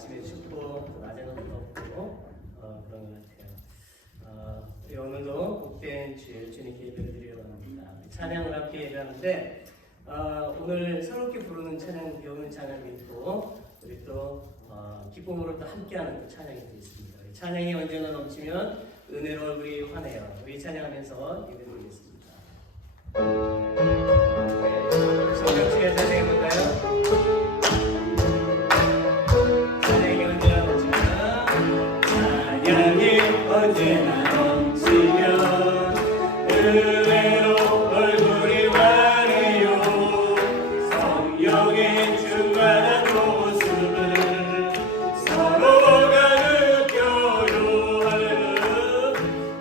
아침에 춥고 또 낮에는 덥고 그런 것 같아요. 우리 오늘도 복된 주일 주님께 예배를 드리려고 합니다. 찬양을 함께 예배하는데 오늘 새롭게 부르는 찬양, 배우는 찬양이 있고 우리 또 기쁨으로 또 함께하는 찬양이 또 있습니다. 우리 찬양이 언제나 넘치면 은혜로 얼굴이 환해요. 우리 찬양하면서 예배드리겠습니다. 성경치가 찬양해볼까요? 찬양이 언제나 넘치면 찬양이 언제나 넘치면 은혜로 얼굴이 환해요. 성령의 충만한 모습을 서로가 느껴요.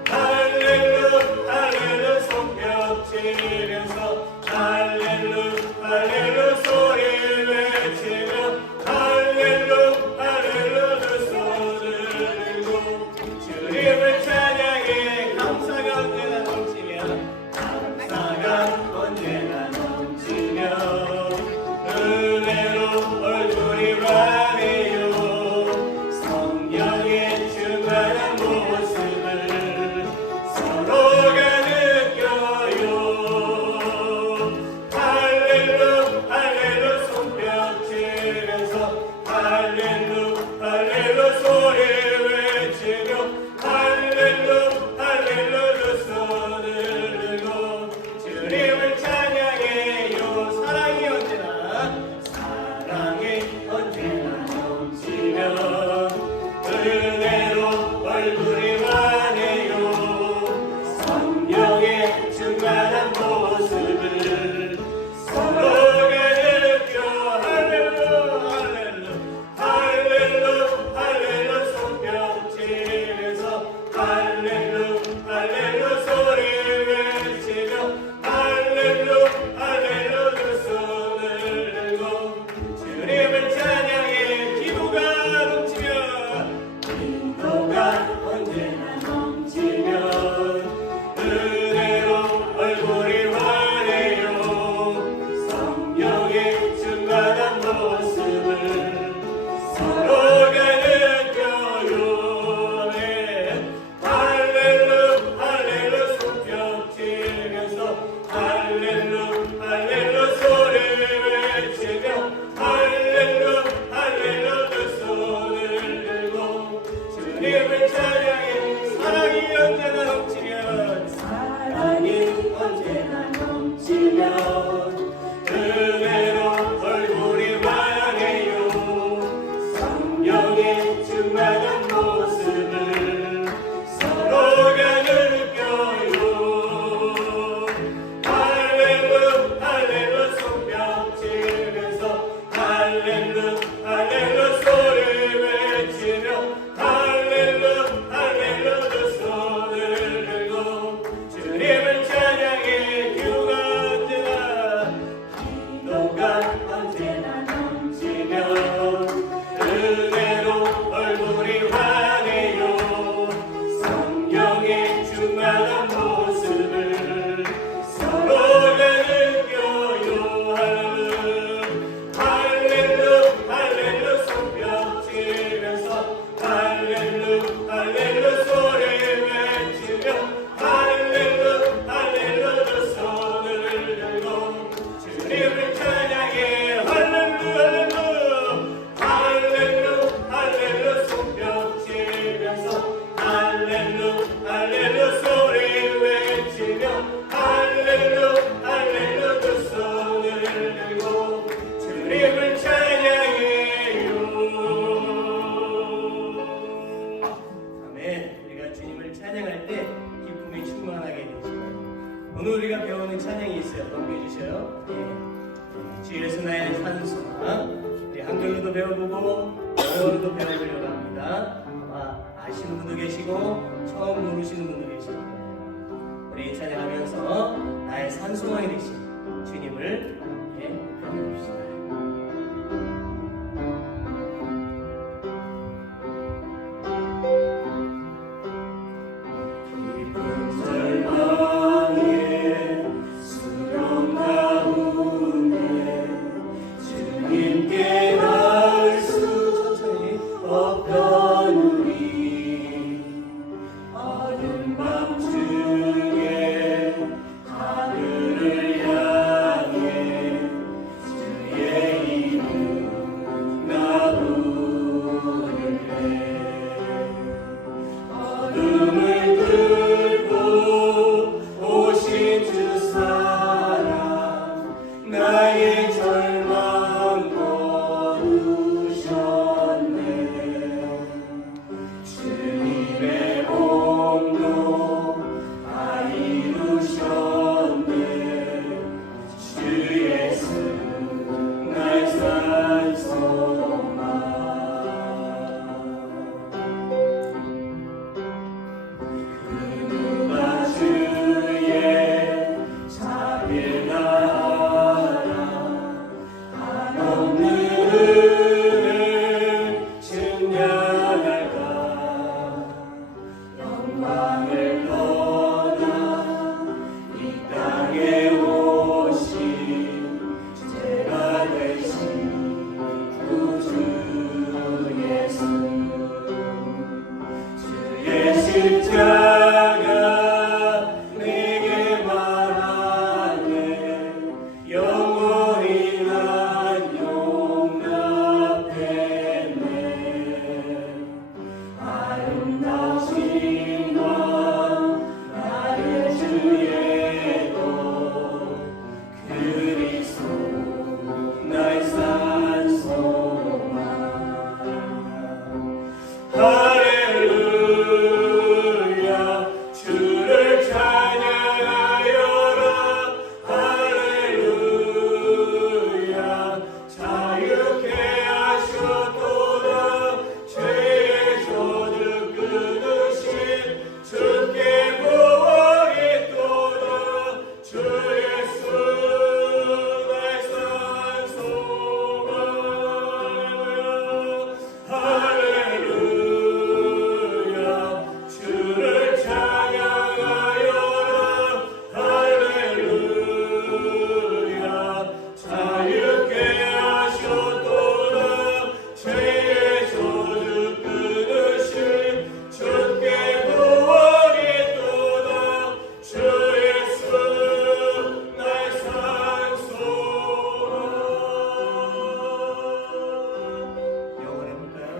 할렐루야 할렐루야 손뼉치면서 할렐루야 소리 외치며 할렐루야 할렐루야 손을 들고 주님을 찬양해. 감사가 언제나 넘치며 감사가 언제나 넘치며 은혜로 얼굴이 환해요. 성령의 충만한 모습을 서로가 느껴요. 할렐루야 할렐루야 손뼉치면서 할렐루야 소리 외치며 할렐루야 할렐루야 손을 들고 주님을 찬양해요. 사랑이 언제나 넘치며 은혜로 얼굴이 환해요. 성령의 충만한 모습을 서로가 느껴. 할렐루야 손뼉치면서 할렐루야 소리 외치며 할렐루야 손을 들고 주님을 찬양해. 기도가 언제나 넘치면 은혜로 얼굴이 환해요. 성령의 충만한 모습을 서로가 느껴요. 할렐루야 손뼉치면서 할렐루야 소리 외치며 할렐루야 손을 들고 주님을 찬양해. 사랑이 언제나 넘치면 은혜로 얼굴이 환해요. 성령의 충만한 모습을 서로가 느껴요. 할렐루야 손뼉치면서 할렐루야 소리 외치며 할렐루야 손을 들고 주님을 찬양해. 기도가 언제나 넘치면 은혜로 얼굴이 환해요. 성령의 충만한 모습을 서로가 느껴요. 할렐루야 손뼉치면서 할렐루야 소리 외치며 할렐루야 손을 들고 주님을 찬양해. 할렐루야 손뼉치면서 할렐루야 소리 외치며 할렐루야 손을 들고 주님을 찬양해요. 아멘. 우리가 주님을 찬양할 때 기쁨이 충만하게 되시고 오늘 우리가 배우는 찬양이 있어요. 넘겨주셔요. 주에서 나의 산소나 우리 한글로도 배워보고 영어로도 배워보려고 합니다. 아마 아시는 분도 계시고 처음 모르시는 분도 계실 거예요. 우리 찬양하면서 나의 산소망이 되신 주님을 함께 배워봅시다. 깊은 절망에 수렁 가운데 주님께 닿을 수 영광을 떠나 이 땅에 오신 죄가 되신 구주 예수 주의 십자가 내게 말하네 영원히 난 용납했네 아름다우신 것 나의 주예도 그리스도 나의 산소만 할렐루야 주를 찬양하여라 할렐루야 자유케 하셨도다 죄의 저주 끊으신 주께 구원했도다 주 예수 나의 산소만 할렐루야 주를 찬양하여라 할렐루야 자유케 하셨도다 죄의 저주 끊으신 주께 구원했도다 주 예수 나의 산소만 영원해 볼까요?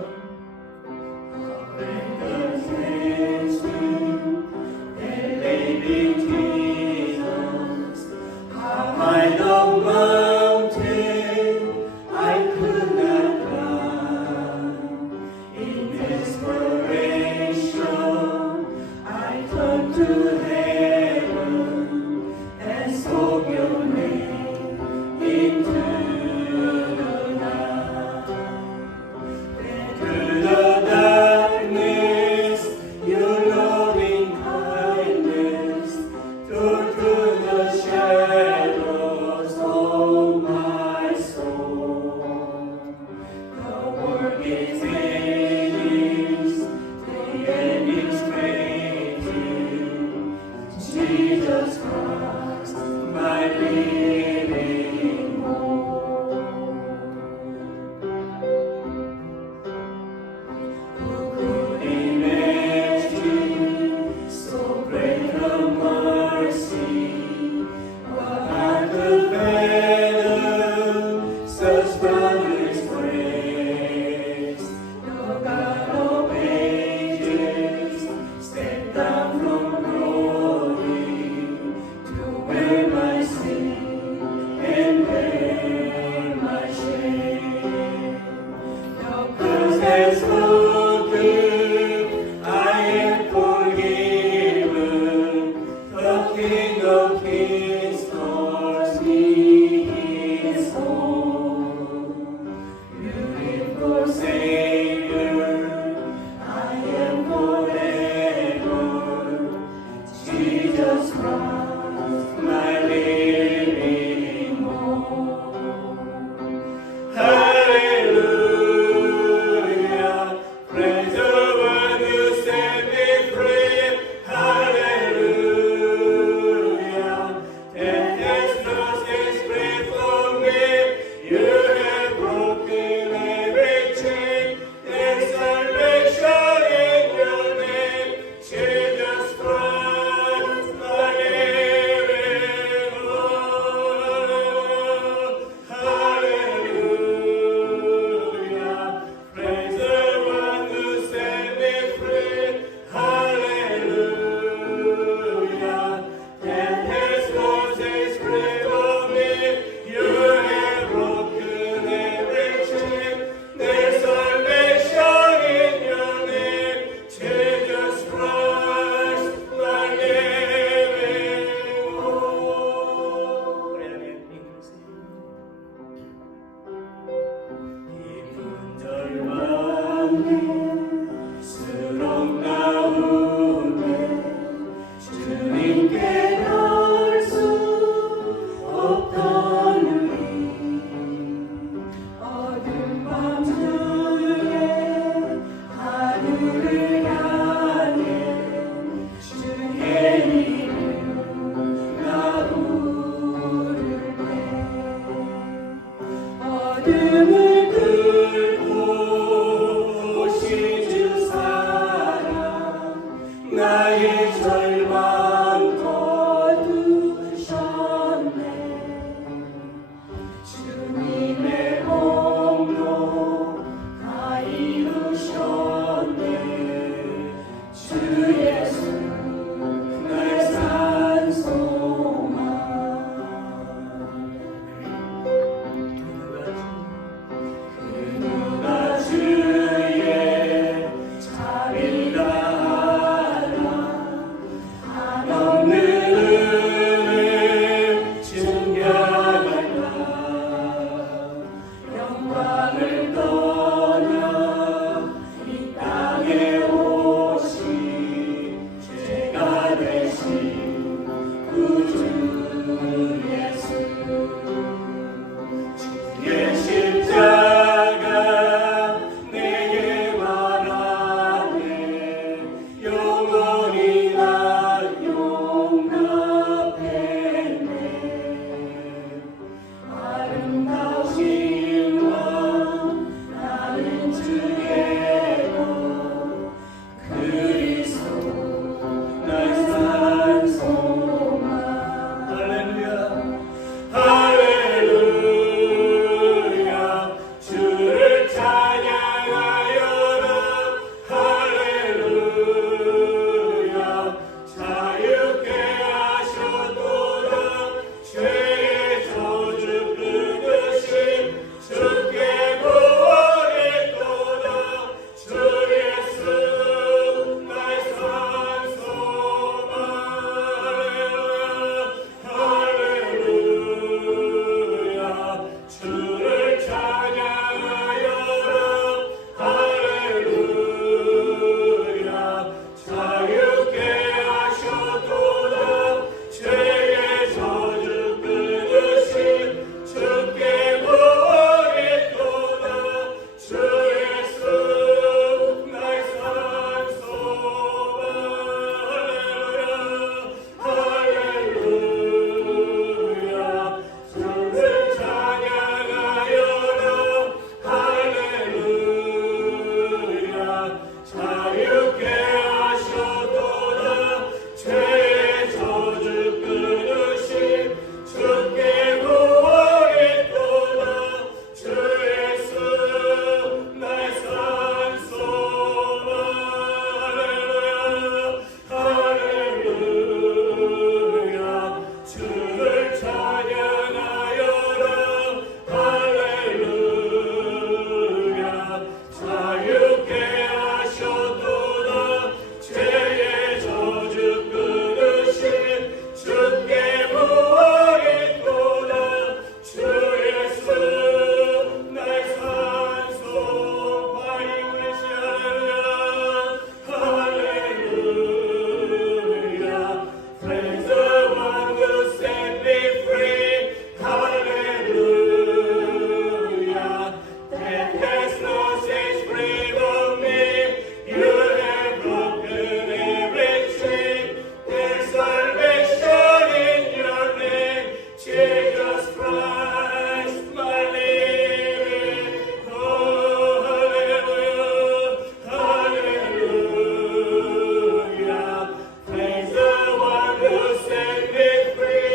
High the mountain I could not climb. In desperation, I turned to heaven and spoke your name into the night. Through the darkness, your loving kindness tore through the shadows of my soul. The work is finished, the end is waiting. 나의 절망 거두셨네. 주님의 공로 다 이루셨네. 주 예수 나의 산 소망. 누가 주의 자비를 다하라. 한없는 은혜 증명할까. 영광을 떠나 이 땅에 오신 죄가 되신 구주 예수. 주의 십자가 내게 말하네. 영원히 나 용납했네. 아름다우신 왕 나는 주의 복 그리스도 나의 산 소망. 할렐루야. 할렐루야. 주를 찬양하여라. 할렐루야. 자유케 하셨도다. 죄의 저주 끊으심 주께 구원했도다. 주 예수 나의 산 소망. 할렐루야. 주를 찬양하여라. 할렐루야. 자유케 하셨도다. 죄의 저주 끊으심 주께 구원했도다. 주 예수 나의 산 소망. 할렐루야. 주를 찬양하여라. 할렐루야. 자유케 하셨도다. 죄의 저주 끊으심 주께 구원했도다. 주 예수 나의 산 소망. 할렐루야. 주를 찬양하여라. 할렐루야. 자유케 하셨도다. 죄의 저주 끊으심 주께 구원했도다. 주 예수 나의 산 소망. 할렐루야. Praise the one who set me free. Hallelujah. Death has lost its grip on me. You have broken every chain. There's salvation in your name, Jesus Christ, my living hope. Hallelujah. Hallelujah. Praise the one who set me free.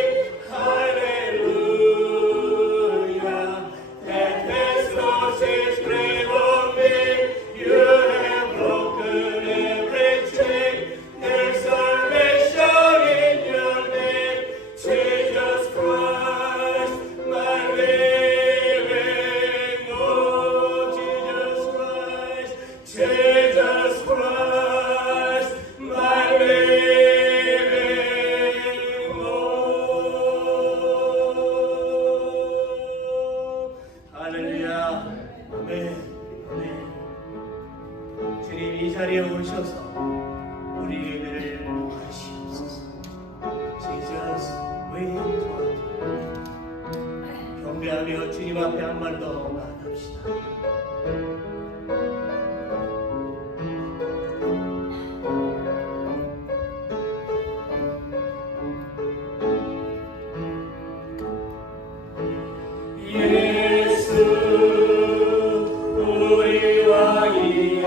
Hallelujah. Death has lost its grip on me. You have broken every chain. There's salvation in your name, Jesus Christ, my living hope. Jesus Christ, Jesus Christ, my living hope. 할렐루야. 아멘. 아멘. 주님 이 자리에 오셔서 우리 예배를 하시옵소서. Jesus, we want. 경배하며 주님 앞에 한 말 더 나아갑시다. 우리 왕이여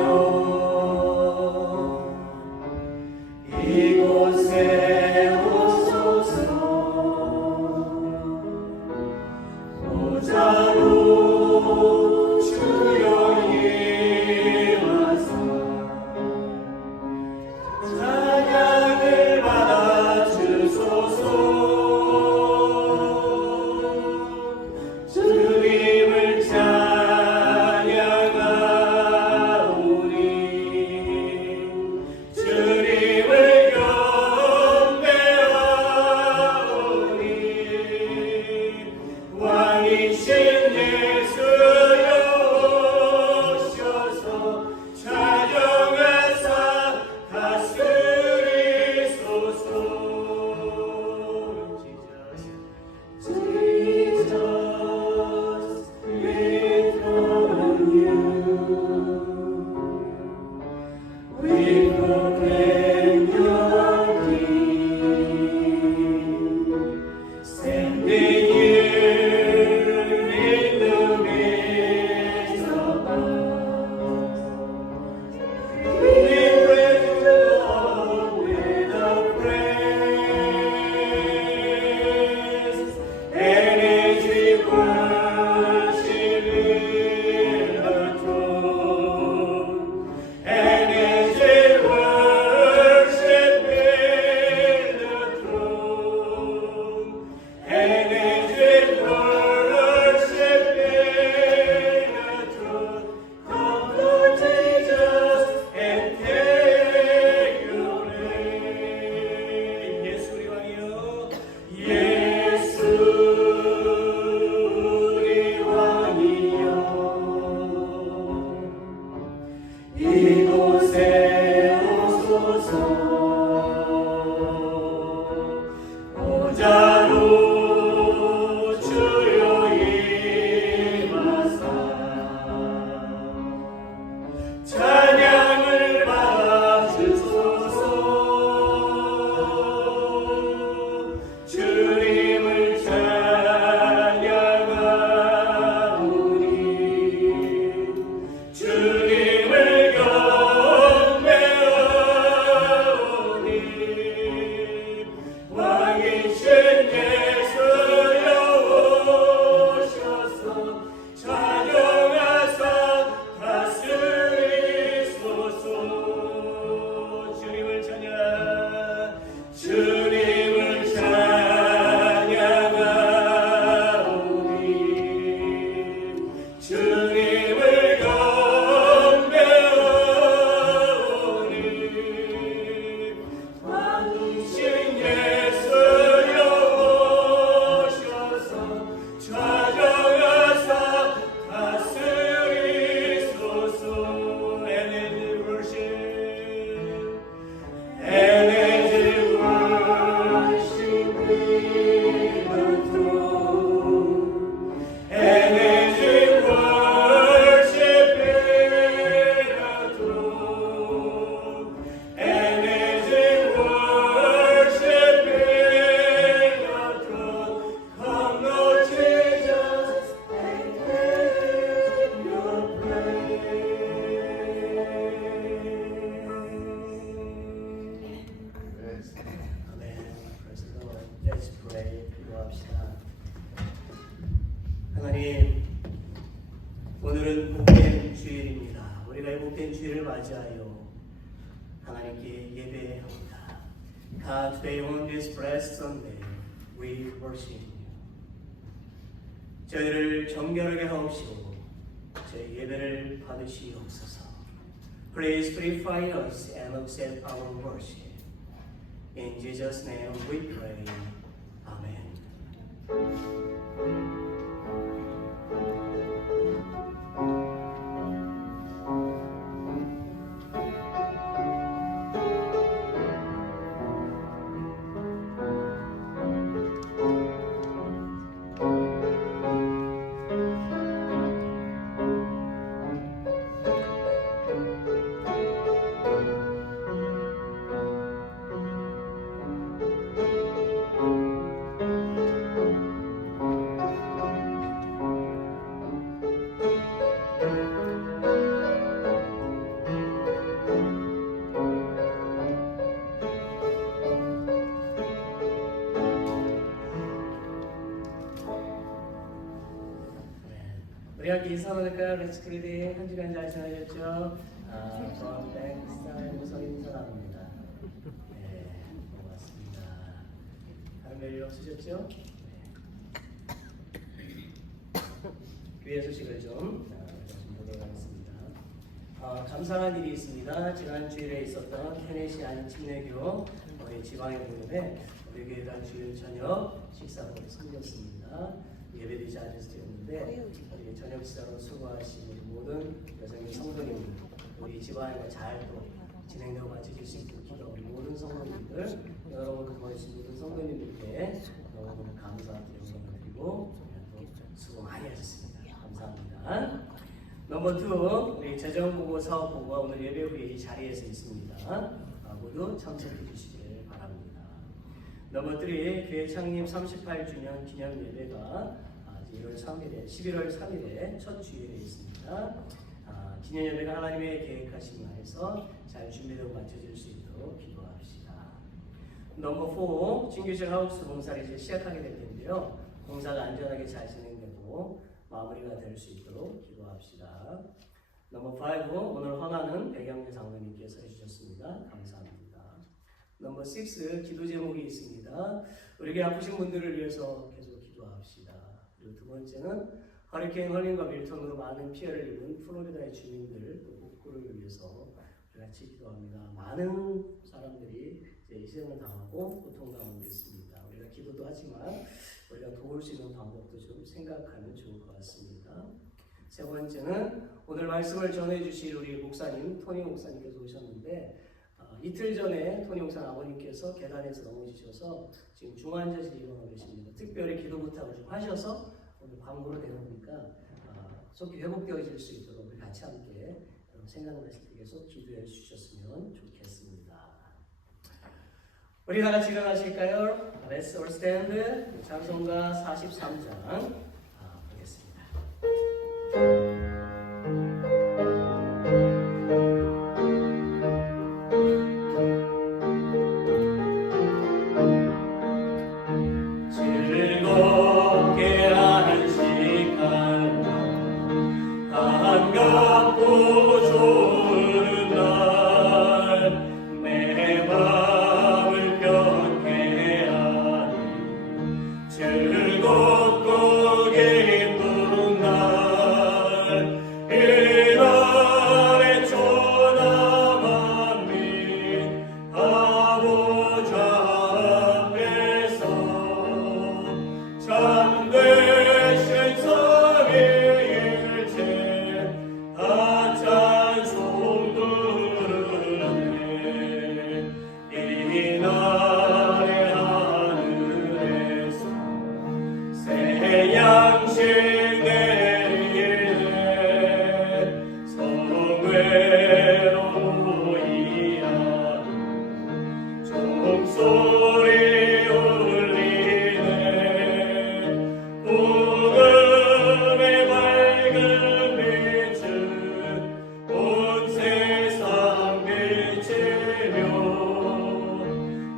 간절히 기도합시다. 하나님, 오늘은 복된 주일입니다. 우리가 이 복된 주일을 맞이하여 하나님께 예배합니다. God, today on this blessed Sunday, we worship you. 저희를 정결하게 하옵시고 저희 예배를 받으시옵소서. Please purify us and accept our worship. In Jesus' name we pray. Amen. 우리 함께 인사 나눌까요? Let's greet. 한 주간 잘 지내셨죠? 저는 땡스타일로 서 인사 나눕니다. 네, 고맙습니다. 다른 별일 없으셨죠? 교회 소식을 좀 보도록 하겠습니다. 감사한 일이 있습니다. 지난 주일에 있었던 테네시 안침례교 지방의 공연에 우리 교회가 주일 저녁 식사를 섬겼습니다. 예배드리지 않을 수도 있는데 우리 저녁 식사로 수고하신 우리 모든 여성의 성도님들, 우리 집안에 잘 또 진행되고 마치실 수 있도록 기도 우리 모든 성도님들, 여러분 도와주신 모든 성도님들께 너무 감사드리고 영광을 드리고 수고 많이 하셨습니다. 감사합니다. 넘버 2, 우리 재정보고 사업보고가 오늘 예배 후에 이 자리에서 있습니다. 모두 참석해 주시길 바랍니다. 넘버 3, 교회 창립 38주년 기념 예배가 11월 3일에 첫 주일에 있습니다. 기념 예배가 하나님의 계획하신 날에서 잘 준비되고 마쳐질 수 있도록 기도합시다. 넘버 4, 진교실 하우스 공사를 이제 시작하게 될 텐데요. 공사가 안전하게 잘 진행되고 마무리가 될 수 있도록 기도합시다. 넘버 5, 오늘 헌화는 백영재 장로님께서 해주셨습니다. 감사합니다. 넘버 6, 기도 제목이 있습니다. 우리 아프신 분들을 위해서 계속 기도합시다. 그리고 두 번째는 허리케인 헐린과 밀턴으로 많은 피해를 입은 플로리다의 주민들 또 복구를 위해서 같이 기도합니다. 많은 사람들이 이제 희생을 당하고 고통 가운데 있습니다. 우리가 기도도 하지만 우리가 도울 수 있는 방법도 좀 생각하면 좋을 것 같습니다. 세 번째는 오늘 말씀을 전해주실 우리 목사님, 토니 목사님께서 오셨는데 이틀 전에 토니 목사님 아버님께서 계단에서 넘어지셔서 지금 중환자실에 입원하고 계십니다. 특별히 기도 부탁을 좀 하셔서 오늘 광고로 내놓으니까 속히 회복되어질 수 있도록 우리 같이 함께 생각나실 때 계속 기도해 주셨으면 좋겠습니다. 우리 다 같이 일어나실까요? Let's all stand. 찬송가 43장 보겠습니다.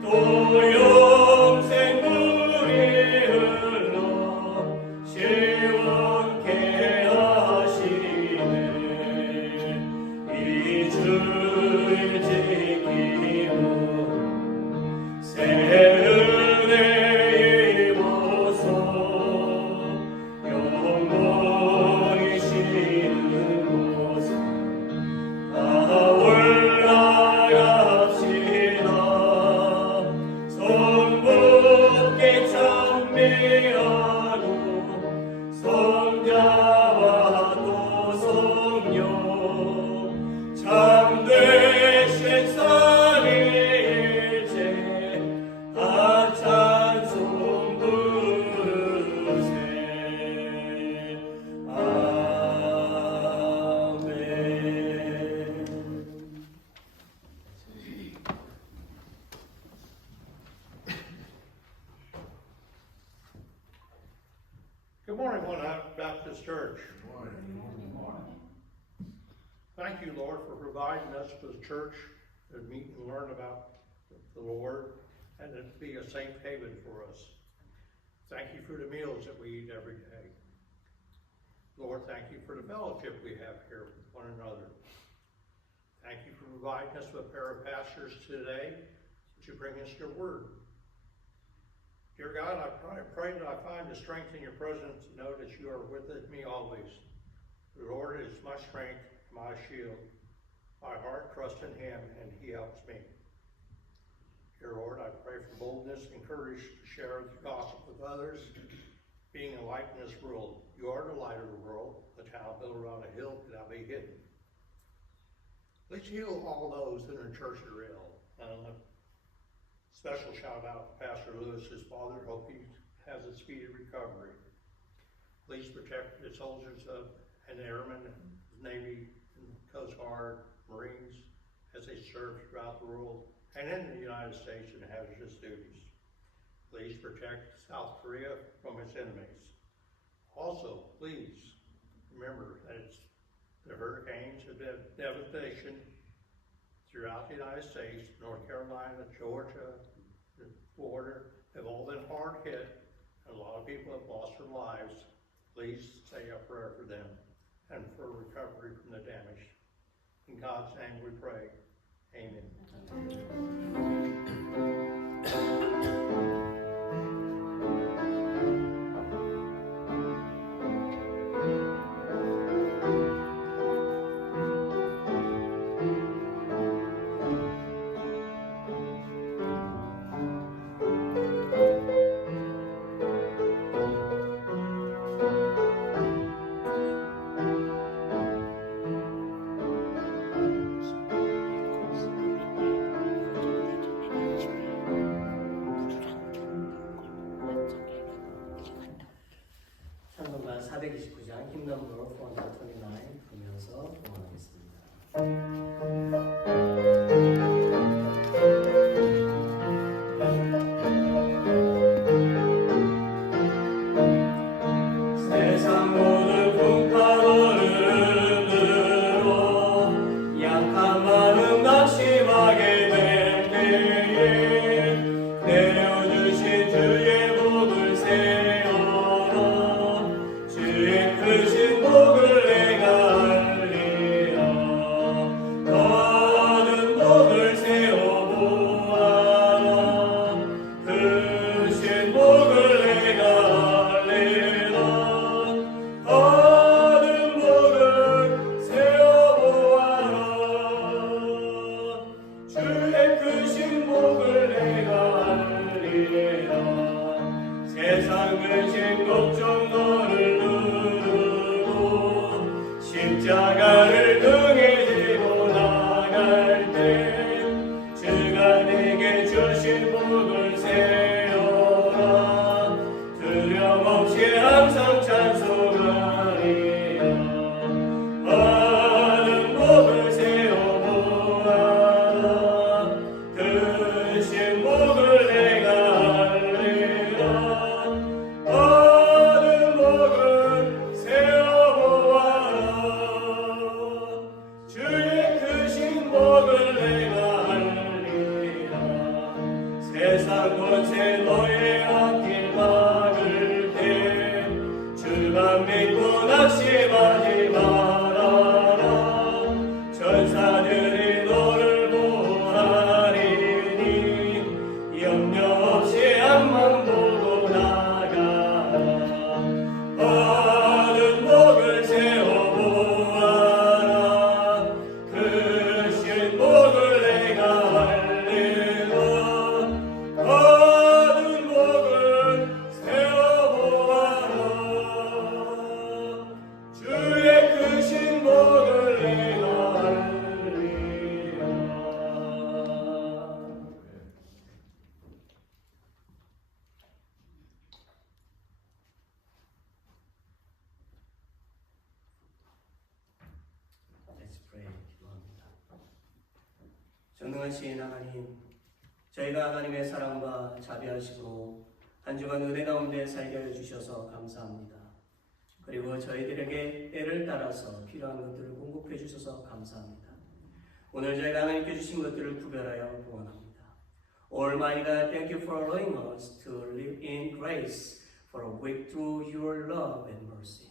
또 영생 우리 Good morning, One Baptist Church. Thank you, Lord, for providing us with a church to meet and learn about the Lord and to be a safe haven for us. Thank you for the meals that we eat every day. Lord, thank you for the fellowship we have here with one another. Thank you for providing us with a pair of pastors today to bring us your word. Dear God, I pray that I find the strength in your presence to know that you are with me always. The Lord is my strength, my shield. My heart trusts in him, and he helps me. Dear Lord, I pray for boldness and courage to share the gospel with others, being a light in this world. You are the light of the world, a town built around a hill cannot be hidden. Please heal all those in the church that are ill. Special shout out to Pastor Lewis, his father. Hope he has a speedy recovery. Please protect the soldiers and airmen, Navy, Coast Guard, Marines, as they serve throughout the world and in the United States in hazardous duties. Please protect South Korea from its enemies. Also, please remember that the hurricanes have been devastation throughout the United States. North Carolina, Georgia, the border have all been hard hit, and a lot of people have lost their lives. Please say a prayer for them and for recovery from the damage. In God's name we pray. Amen. 찬송가 429장 Hymn number 429 부르면서 응원하겠습니다. 세상 모든 풍파를 흔들어 약한 마음 낙심하게 될 때에 내려주신 주의 복을 세워라. 주의 크신 복을 내가 알리라. 많은 복을 세워보아라. 크신 복을 내가 알리라. 많은 복을 세워보아라. 주의 크신 복을 내가 알리라. 세상 근심 걱정 너를 누르고 십자가를 등에 지고 나갈 때 주가 내게 주신 복을 세워라. 두려움 없이 항상 찬송하리라. 많은 복을 세워보아라. 크신 복을 내가 알리라. 많은 복을 세워보아라. 주의 크신 복을 내가 알리라. 세상 권세 너의 앞길 막을 때 주만 믿고 낙심하지 말아라. 천사들이 너를 보호하리니 염려 전능하신 하나님, 저희가 하나님의 사랑과 자비하심으로 한 주간 은혜 가운데 살게 해주셔서 감사합니다. 그리고 저희들에게 때를 따라서 필요한 것들을 공급해 주셔서 감사합니다. 오늘 저희가 하나님께 주신 것들을 구별하여 구원합니다. Almighty God, thank you for allowing us to live in grace for a week through your love and mercy.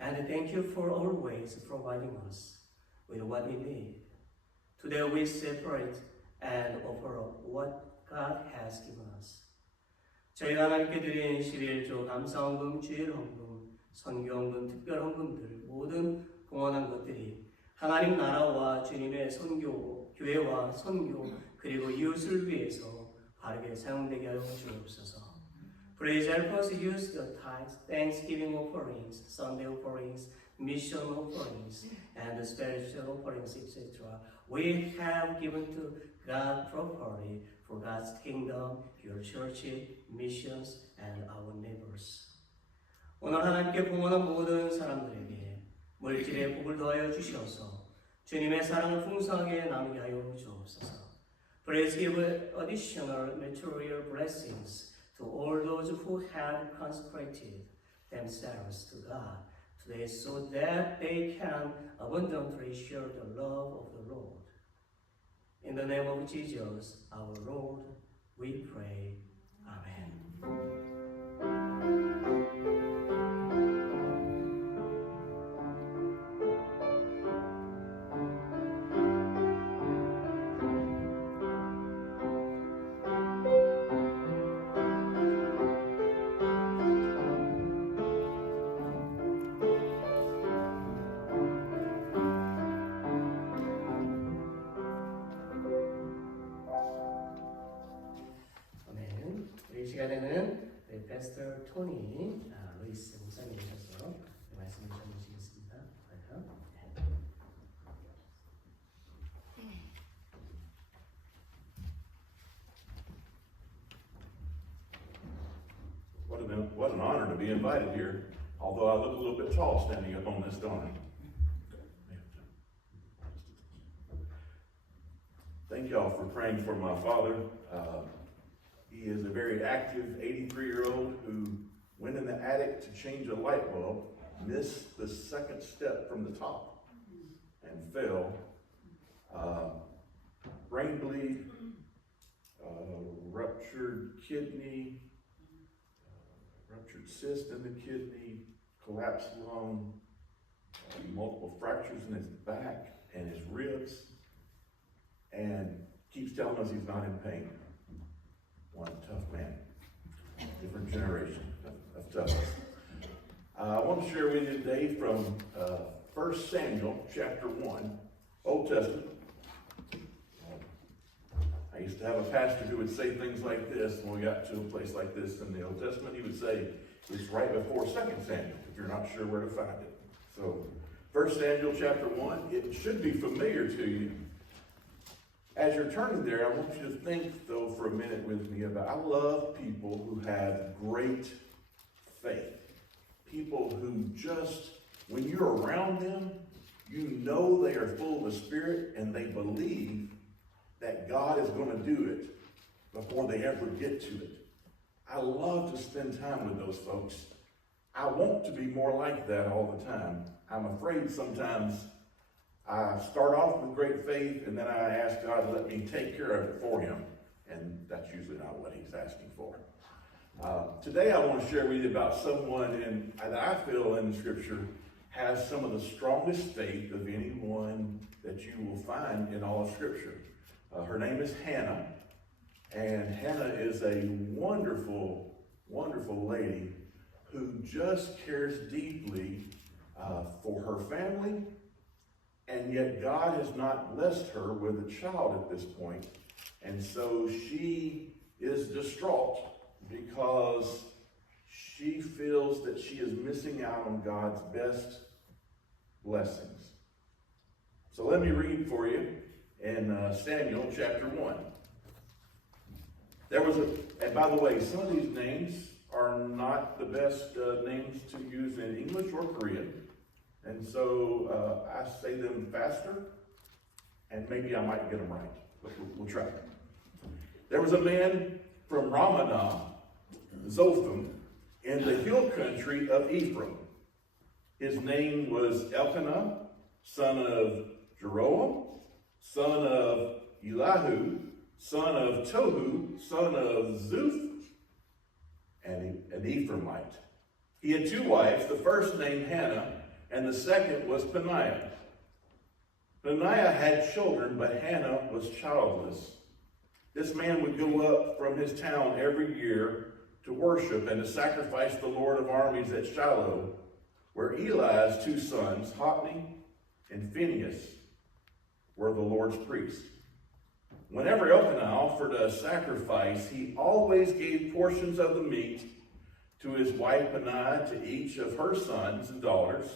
And thank you for always providing us with what we need. Today we separate and offer up what God has given us. 저희가 하나님께 드린 11조 감사헌금, 주일헌금, 선교헌금, 특별헌금들 모든 봉헌한 것들이 하나님 나라와 주님의 선교, 교회와 선교 그리고 이웃을 위해서 바르게 사용되게 하여 주옵소서. Please help us use the tithes, Thanksgiving offerings, Sunday offerings, mission offerings, and the spiritual offerings, etc. We have given to God properly for God's kingdom, your church, missions, and our neighbors. 오늘 하나님께 봉헌한 모든 사람들에게 물질의 복을 더하여 주셔서 주님의 사랑을 풍성하게 나누게 하여 주옵소서. Please give additional material blessings to all those who have consecrated themselves to God today so that they can abundantly share the love of the Lord. In the name of Jesus, our Lord, we pray. Amen. 이 시간에는 패스터 토니 루이스 목사님이셔서 말씀을 전해주시겠습니다. What an honor to be invited here, although I look a little bit tall standing up on this, don't I? Thank y'all for praying for my father. He is a very active 83-year-old who went in the attic to change a light bulb, missed the second step from the top, and fell. Brain bleed, ruptured kidney, ruptured cyst in the kidney, collapsed lung, multiple fractures in his back and his ribs, and keeps telling us he's not in pain. One tough man, different generation of toughness. I want to share with you today from 1 Samuel chapter 1, Old Testament. I used to have a pastor who would say things like this when we got to a place like this in the Old Testament. He would say, it's right before 2 Samuel, if you're not sure where to find it. So, 1 Samuel chapter 1, it should be familiar to you. As you're turning there, I want you to think, though, for a minute with me about, I love people who have great faith. People who just, when you're around them, you know they are full of the Spirit and they believe that God is going to do it before they ever get to it. I love to spend time with those folks. I want to be more like that all the time. I'm afraid sometimes I start off with great faith and then I ask God to let me take care of it for him. And that's usually not what he's asking for. Today I want to share with you about someone that I feel in Scripture has some of the strongest faith of anyone that you will find in all of Scripture. Her name is Hannah. And Hannah is a wonderful, wonderful lady who just cares deeply for her family. And yet God has not blessed her with a child at this point. And so she is distraught because she feels that she is missing out on God's best blessings. So let me read for you in Samuel chapter 1. And by the way, some of these names are not the best names to use in English or Korean. And so I say them faster, and maybe I might get them right. but we'll try. There was a man from Ramanah, Zophim, in the hill country of Ephraim. His name was Elkanah, son of Jeroham, son of Elihu, son of Tohu, son of Zuph, and an Ephraimite. He had two wives, the first named Hannah, and the second was Peninnah. Peninnah had children, but Hannah was childless. This man would go up from his town every year to worship and to sacrifice the Lord of armies at Shiloh, where Eli's two sons, Hophni and Phinehas, were the Lord's priests. Whenever Elkanah offered a sacrifice, he always gave portions of the meat to his wife Peninnah, to each of her sons and daughters,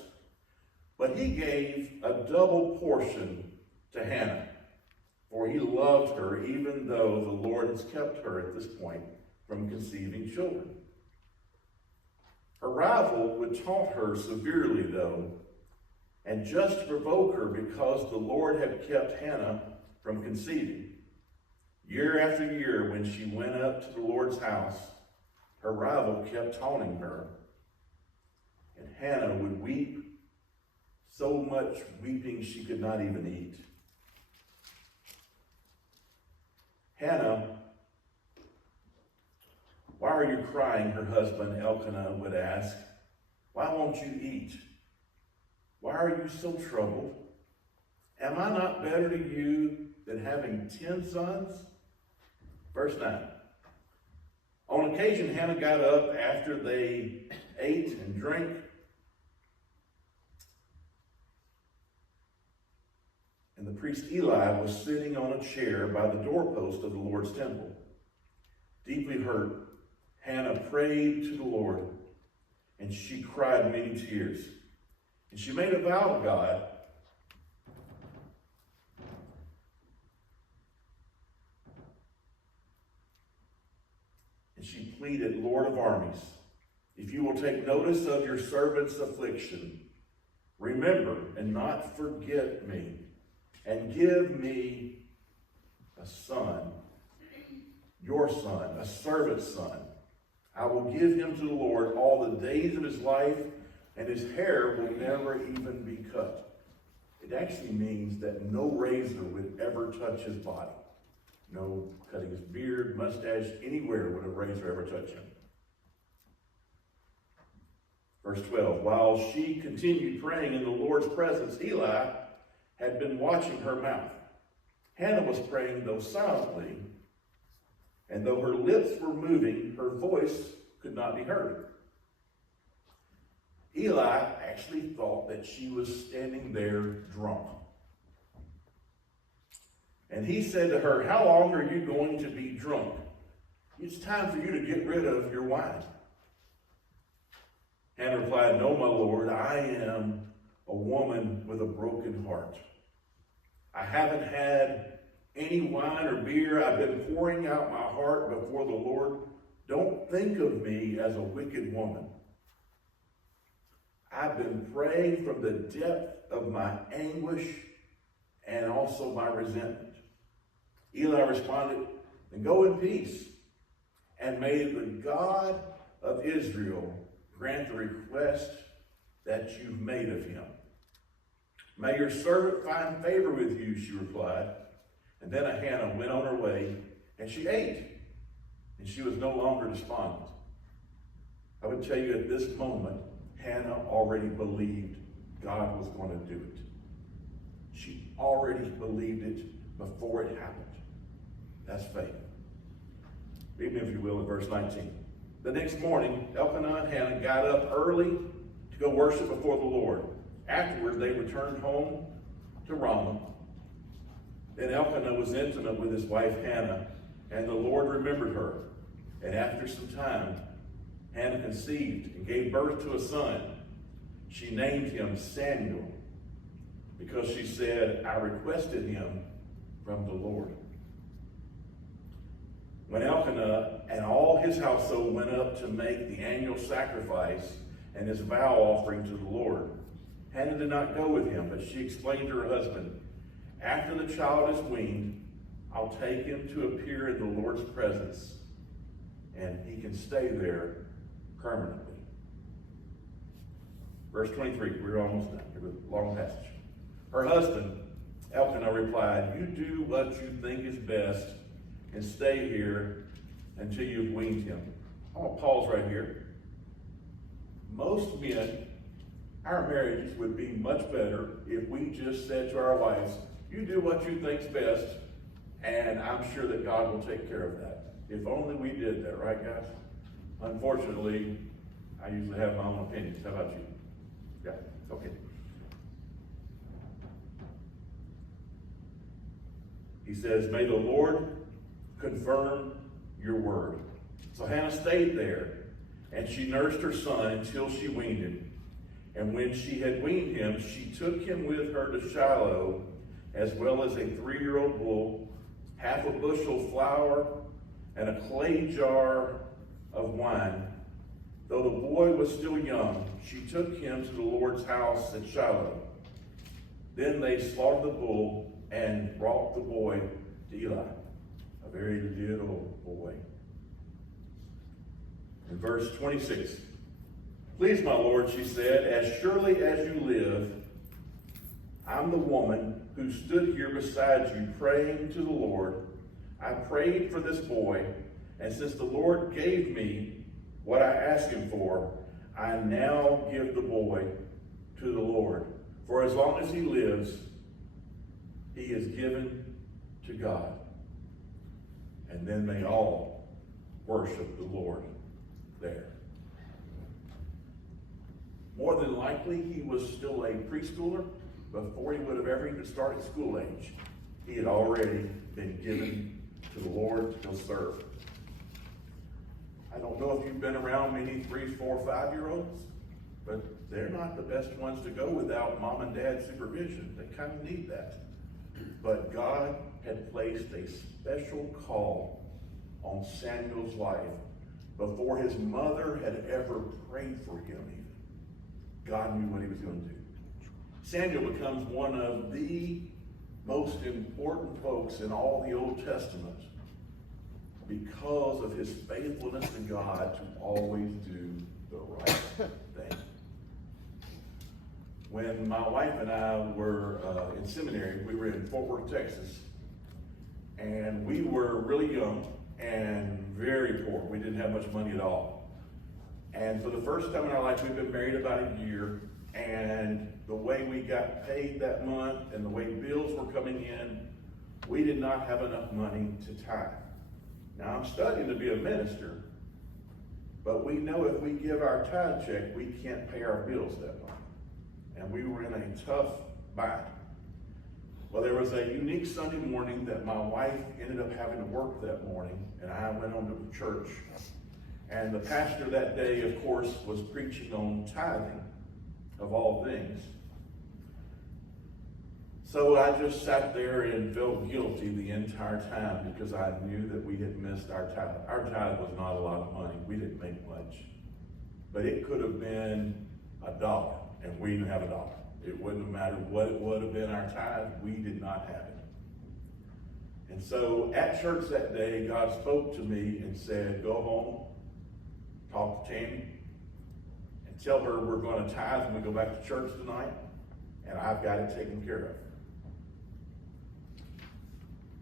but he gave a double portion to Hannah, for he loved her, even though the Lord has kept her at this point from conceiving children. Her rival would taunt her severely, though, and just to provoke her, because the Lord had kept Hannah from conceiving. Year after year, when she went up to the Lord's house, her rival kept taunting her, and Hannah would weep, so much weeping she could not even eat. Hannah, why are you crying? Her husband Elkanah would ask. Why won't you eat? Why are you so troubled? Am I not better to you than having 10 sons? Verse 9. On occasion, Hannah got up after they ate and drank. And the priest Eli was sitting on a chair by the doorpost of the Lord's temple. Deeply hurt, Hannah prayed to the Lord, and she cried many tears. And she made a vow to God. And she pleaded, Lord of armies, if you will take notice of your servant's affliction, remember and not forget me, and give me a son, your son, a servant's son. I will give him to the Lord all the days of his life, and his hair will never even be cut. It actually means that no razor would ever touch his body. No cutting his beard, mustache, anywhere would a razor ever touch him. Verse 12, while she continued praying in the Lord's presence, Eli had been watching her mouth. Hannah was praying, though silently, and though her lips were moving, her voice could not be heard. Eli actually thought that she was standing there drunk. And he said to her, how long are you going to be drunk? It's time for you to get rid of your wine. Hannah replied, no, my Lord, I am a woman with a broken heart. I haven't had any wine or beer. I've been pouring out my heart before the Lord. Don't think of me as a wicked woman. I've been praying from the depth of my anguish and also my resentment. Eli responded, then go in peace, and may the God of Israel grant the request that you've made of him. May your servant find favor with you, she replied. And then Hannah went on her way, and she ate, and she was no longer despondent. I would tell you at this moment, Hannah already believed God was going to do it. She already believed it before it happened. That's faith. Read me, if you will, in verse 19. The next morning, Elkanah and Hannah got up early to go worship before the Lord. Afterward, they returned home to Ramah. Then Elkanah was intimate with his wife Hannah, and the Lord remembered her. And after some time, Hannah conceived and gave birth to a son. She named him Samuel, because she said, I requested him from the Lord. When Elkanah and all his household went up to make the annual sacrifice and his vow offering to the Lord, Hannah did not go with him, but she explained to her husband, after the child is weaned, I'll take him to appear in the Lord's presence, and he can stay there permanently. Verse 23, we're almost done. Here's a long passage. Her husband, Elkanah, replied, you do what you think is best and stay here until you've weaned him. I want to pause right here. Most men, our marriages would be much better if we just said to our wives, you do what you think's best, and I'm sure that God will take care of that. If only we did that, right, guys? Unfortunately, I usually have my own opinions. How about you? Yeah, okay. He says, may the Lord confirm your word. So Hannah stayed there, and she nursed her son until she weaned him. And when she had weaned him, she took him with her to Shiloh, as well as a 3-year-old bull, half a bushel of flour, and a clay jar of wine. Though the boy was still young, she took him to the Lord's house at Shiloh. Then they slaughtered the bull and brought the boy to Eli, a very little boy. In verse 26, please, my Lord, she said, as surely as you live, I'm the woman who stood here beside you praying to the Lord. I prayed for this boy, and since the Lord gave me what I asked him for, I now give the boy to the Lord. For as long as he lives, he is given to God. And then they all worship the Lord there. More than likely, he was still a preschooler before he would have ever even started school age. He had already been given to the Lord to serve. I don't know if you've been around many 3, 4, 5-year-olds, but they're not the best ones to go without mom and dad's supervision. They kind of need that. But God had placed a special call on Samuel's life before his mother had ever prayed for him even. God knew what he was going to do. Samuel becomes one of the most important folks in all the Old Testament because of his faithfulness to God to always do the right thing. When my wife and I were in seminary, we were in Fort Worth, Texas, and we were really young and very poor. We didn't have much money at all. And for the first time in our life, we've been married about a year, and the way we got paid that month and the way bills were coming in, we did not have enough money to tithe. Now, I'm studying to be a minister, but we know if we give our tithe check, we can't pay our bills that month. And we were in a tough bind. Well, there was a unique Sunday morning that my wife ended up having to work that morning, and I went on to the church. And the pastor that day, of course, was preaching on tithing, of all things. So I just sat there and felt guilty the entire time because I knew that we had missed our tithe. Our tithe was not a lot of money. We didn't make much. But it could have been $1, and we didn't have $1. It wouldn't have mattered what it would have been our tithe. We did not have it. And so at church that day, God spoke to me and said, go home, talk to Tammy, and tell her we're going to tithe when we go back to church tonight, and I've got it taken care of.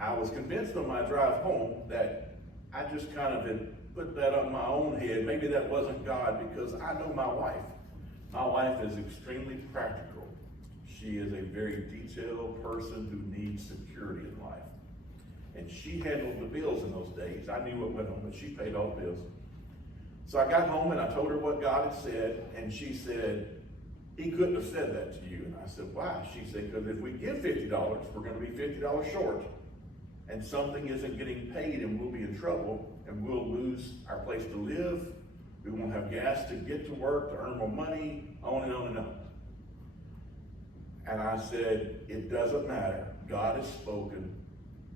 I was convinced on my drive home that I just kind of had put that on my own head. Maybe that wasn't God, because I know my wife. My wife is extremely practical. She is a very detailed person who needs security in life. And she handled the bills in those days. I knew what went on, but she paid all the bills. So I got home and I told her what God had said, and she said, he couldn't have said that to you. And I said, why? She said, because if we give $50, we're going to be $50 short. And something isn't getting paid, and we'll be in trouble, and we'll lose our place to live. We won't have gas to get to work, to earn more money, on and on and on. And I said, it doesn't matter. God has spoken.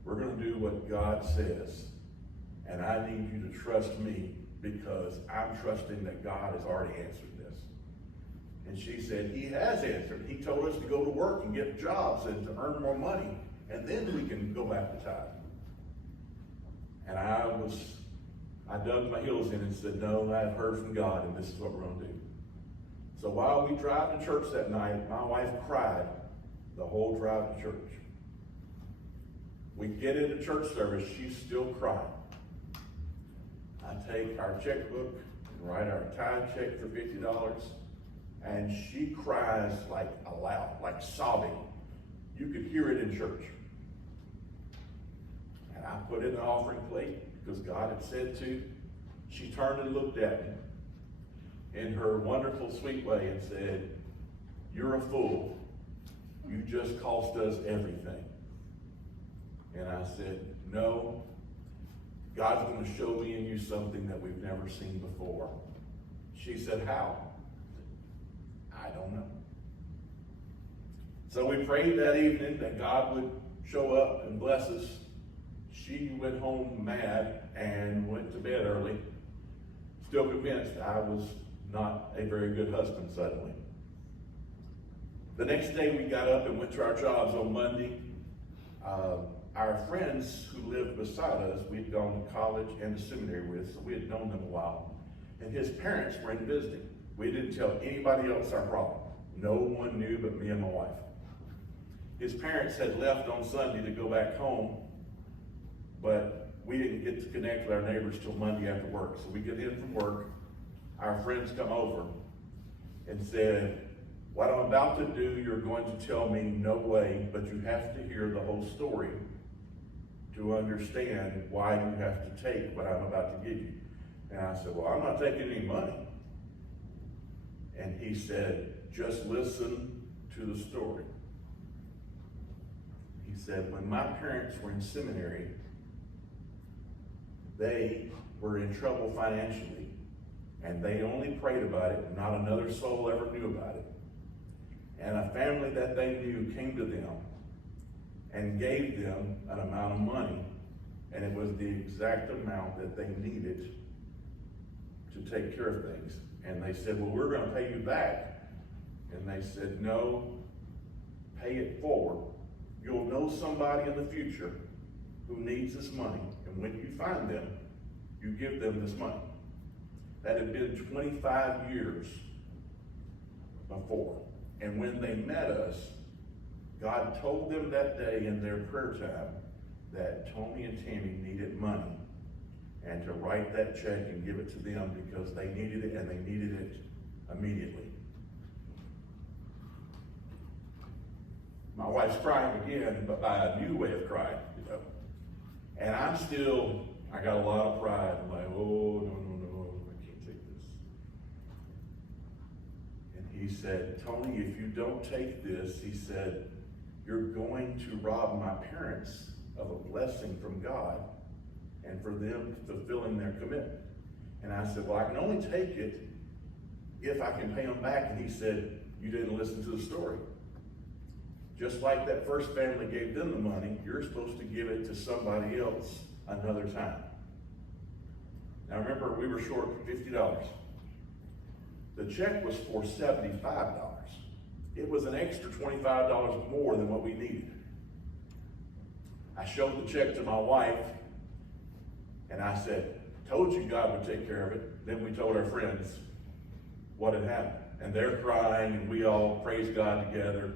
We're going to do what God says. And I need you to trust me, because I'm trusting that God has already answered this. And she said, he has answered. He told us to go to work and get jobs and to earn more money, and then we can go back to tithe. And I dug my heels in and said, no, I've heard from God, and this is what we're going to do. So while we drive to church that night, my wife cried the whole drive to church. We get into church service, she's still crying. I take our checkbook and write our tithe check for $50, and she cries like aloud, like sobbing. You could hear it in church. And I put it in the offering plate because God had said to. She turned and looked at me in her wonderful, sweet way and said, "You're a fool. You just cost us everything." And I said, "No, God's going to show me and you something that we've never seen before." She said, "How?" I don't know. So we prayed that evening that God would show up and bless us. She went home mad and went to bed early, still convinced I was not a very good husband suddenly. The next day we got up and went to our jobs on Monday. Our friends who lived beside us, we'd gone to college and to seminary with, so we had known them a while. And his parents were in visiting. We didn't tell anybody else our problem. No one knew but me and my wife. His parents had left on Sunday to go back home, but we didn't get to connect with our neighbors till Monday after work. So we get in from work, our friends come over and said, "What I'm about to do, you're going to tell me no way, but you have to hear the whole story to understand why you have to take what I'm about to give you." And I said, "Well, I'm not taking any money." And he said, "Just listen to the story." He said, "When my parents were in seminary, they were in trouble financially, and they only prayed about it, and not another soul ever knew about it. And a family that they knew came to them and gave them an amount of money, and it was the exact amount that they needed to take care of things. And they said, 'Well, we're going to pay you back.' And they said, 'No, pay it forward. You'll know somebody in the future who needs this money, and when you find them, you give them this money.' That had been 25 years before. And when they met us, God told them that day in their prayer time that Tony and Tammy needed money, and to write that check and give it to them because they needed it, and they needed it immediately. My wife's crying again, but by a new way of crying, you know. And I got a lot of pride. I'm like, "Oh, no, I can't take this." And he said, "Tony, if you don't take this," he said, "you're going to rob my parents of a blessing from God and for them fulfilling their commitment." And I said, "Well, I can only take it if I can pay them back." And he said, "You didn't listen to the story. Just like that first family gave them the money, you're supposed to give it to somebody else another time." Now remember, we were short $50. The check was for $75. It was an extra $25 more than what we needed. I showed the check to my wife, and I said, "Told you God would take care of it." Then we told our friends what had happened. And they're crying, and we all praise God together.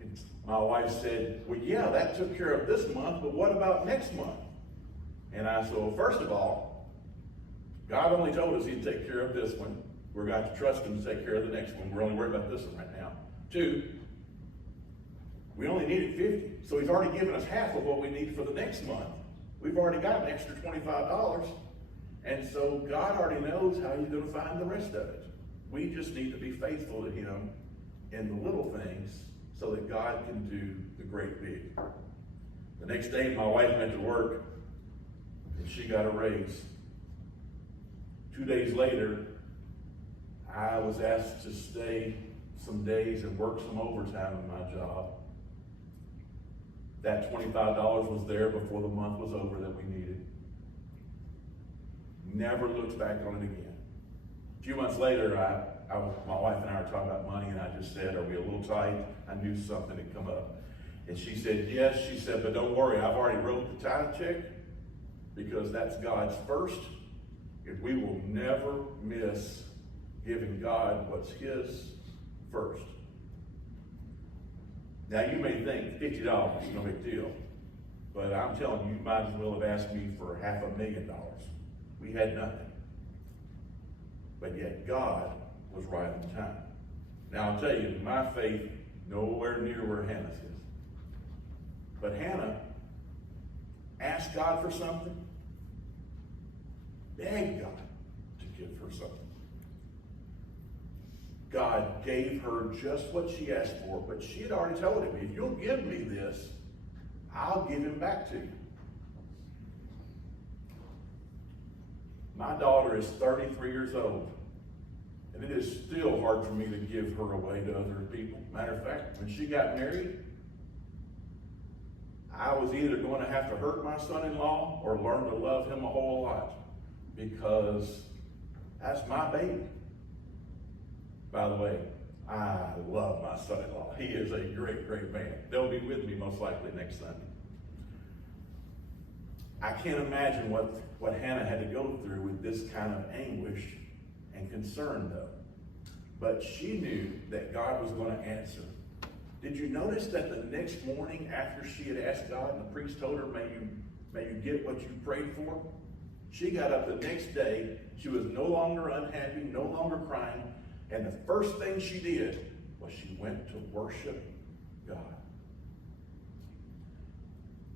And my wife said, "Well, yeah, that took care of this month, but what about next month?" And I said, "Well, first of all, God only told us he'd take care of this one. We're going to trust him to take care of the next one. We're only worried about this one right now. 2, we only needed 50. So he's already given us half of what we need for the next month. We've already got an extra $25. And so God already knows how he's going to find the rest of it. We just need to be faithful to him in the little things so that God can do the great big." The next day, my wife went to work, and she got a raise. 2 days later, I was asked to stay some days and work some overtime in my job. That $25 was there before the month was over that we needed. Never looked back on it again. A few months later, my wife and I were talking about money, and I just said, "Are we a little tight?" I knew something had come up. And she said, yes. She said, but don't worry, I've already wrote the tithe check because that's God's first. And we will never miss giving God what's his first. Now you may think $50 is no big deal, but I'm telling you, you might as well have asked me for $500,000. We had nothing. But yet God was right on time. Now I'll tell you, my faith nowhere near where Hannah's is. But Hannah asked God for something, begged God to give her something. God gave her just what she asked for, but she had already told him, if you'll give me this, I'll give him back to you. My daughter is 33 years old, and it is still hard for me to give her away to other people. Matter of fact, when she got married, I was either going to have to hurt my son-in-law or learn to love him a whole lot, because that's my baby. By the way, I love my son-in-law. He is a great, great man. They'll be with me most likely next Sunday. I can't imagine what Hannah had to go through with this kind of anguish and concern, though. But she knew that God was going to answer. Did you notice that the next morning after she had asked God and the priest told her, may you get what you prayed for? She got up the next day. She was no longer unhappy, no longer crying. And the first thing she did was she went to worship God.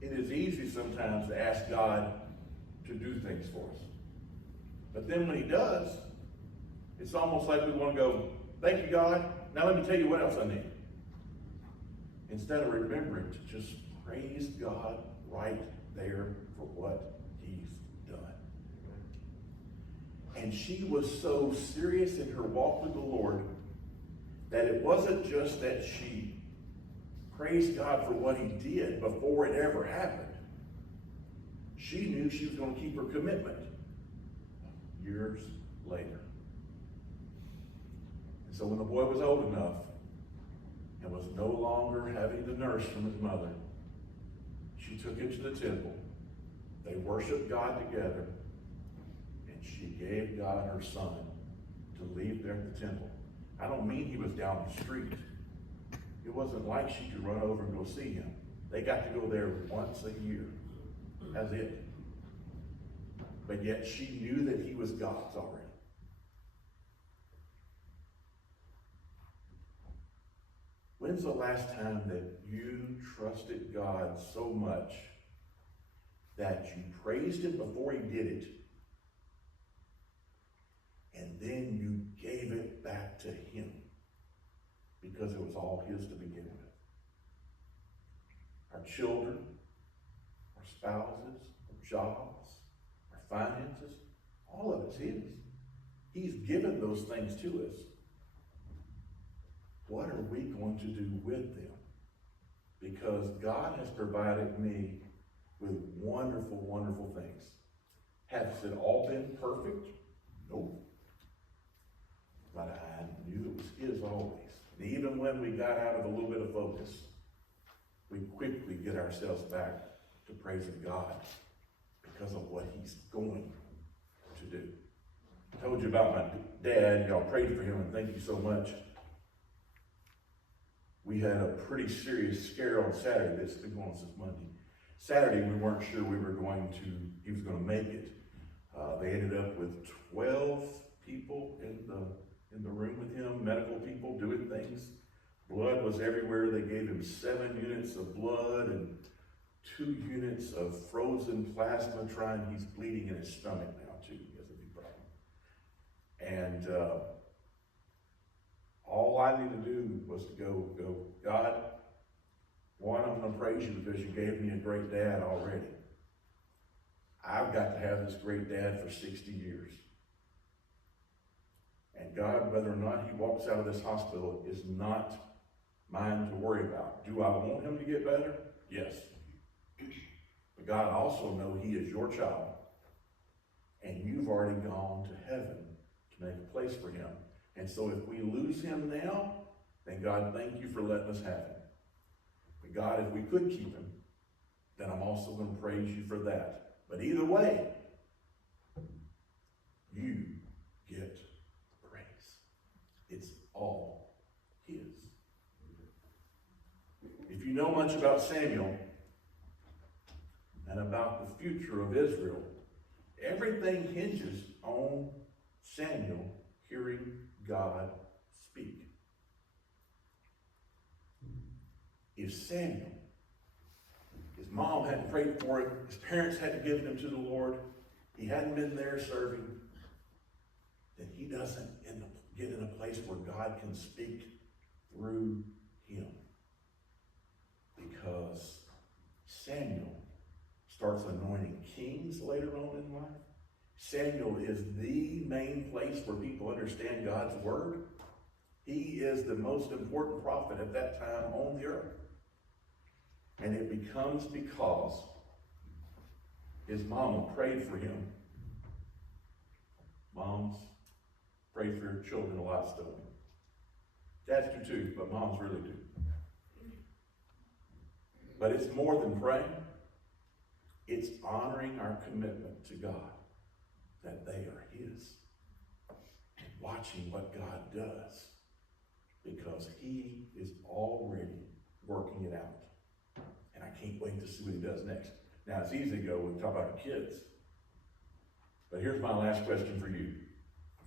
It is easy sometimes to ask God to do things for us. But then when he does, it's almost like we want to go, thank you, God. Now let me tell you what else I need. Instead of remembering to just praise God right there for what he's done. And she was so serious in her walk with the Lord that it wasn't just that she praised God for what he did before it ever happened. She knew she was going to keep her commitment years later. And so when the boy was old enough and was no longer having to nurse from his mother, she took him to the temple. They worshiped God together. She gave God her son to leave there at the temple. I don't mean he was down the street. It wasn't like she could run over and go see him. They got to go there once a year. That's it. But yet she knew that he was God's already. When's the last time that you trusted God so much that you praised him before he did it, and then you gave it back to him because it was all his to begin with? Our children, our spouses, our jobs, our finances, all of it's his. He's given those things to us. What are we going to do with them? Because God has provided me with wonderful, wonderful things. Has it all been perfect? Nope. But I knew it was his always. And even when we got out of a little bit of focus, we quickly get ourselves back to praising God because of what he's going to do. I told you about my dad. Y'all prayed for him, and thank you so much. We had a pretty serious scare on Saturday. This has been going on since Monday. Saturday, we weren't sure he was going to make it. They ended up with 12 people in the room with him, medical people doing things. Blood was everywhere. They gave him 7 units of blood and 2 units of frozen plasma, he's bleeding in his stomach now too. He has a big problem. And all I needed to do was to go, God, one, I'm going to praise you because you gave me a great dad already. I've got to have this great dad for 60 years. And God, whether or not he walks out of this hospital is not mine to worry about. Do I want him to get better? Yes. But God, I also know he is your child. And you've already gone to heaven to make a place for him. And so if we lose him now, then God, thank you for letting us have him. But God, if we could keep him, then I'm also going to praise you for that. But either way, you get praise. It's all his. If you know much about Samuel and about the future of Israel, everything hinges on Samuel hearing God speak. If Samuel, his mom hadn't prayed for him, his parents hadn't given him to the Lord, he hadn't been there serving, then he doesn't get in a place where God can speak through him. Because Samuel starts anointing kings later on in life. Samuel is the main place where people understand God's word. He is the most important prophet at that time on the earth. And it becomes because his mama prayed for him. Moms pray for your children a lot still. Dads do too, but moms really do. But it's more than praying. It's honoring our commitment to God, that they are his. And watching what God does, because he is already working it out. And I can't wait to see what he does next. Now, it's easy to go when we talk about our kids. But here's my last question for you,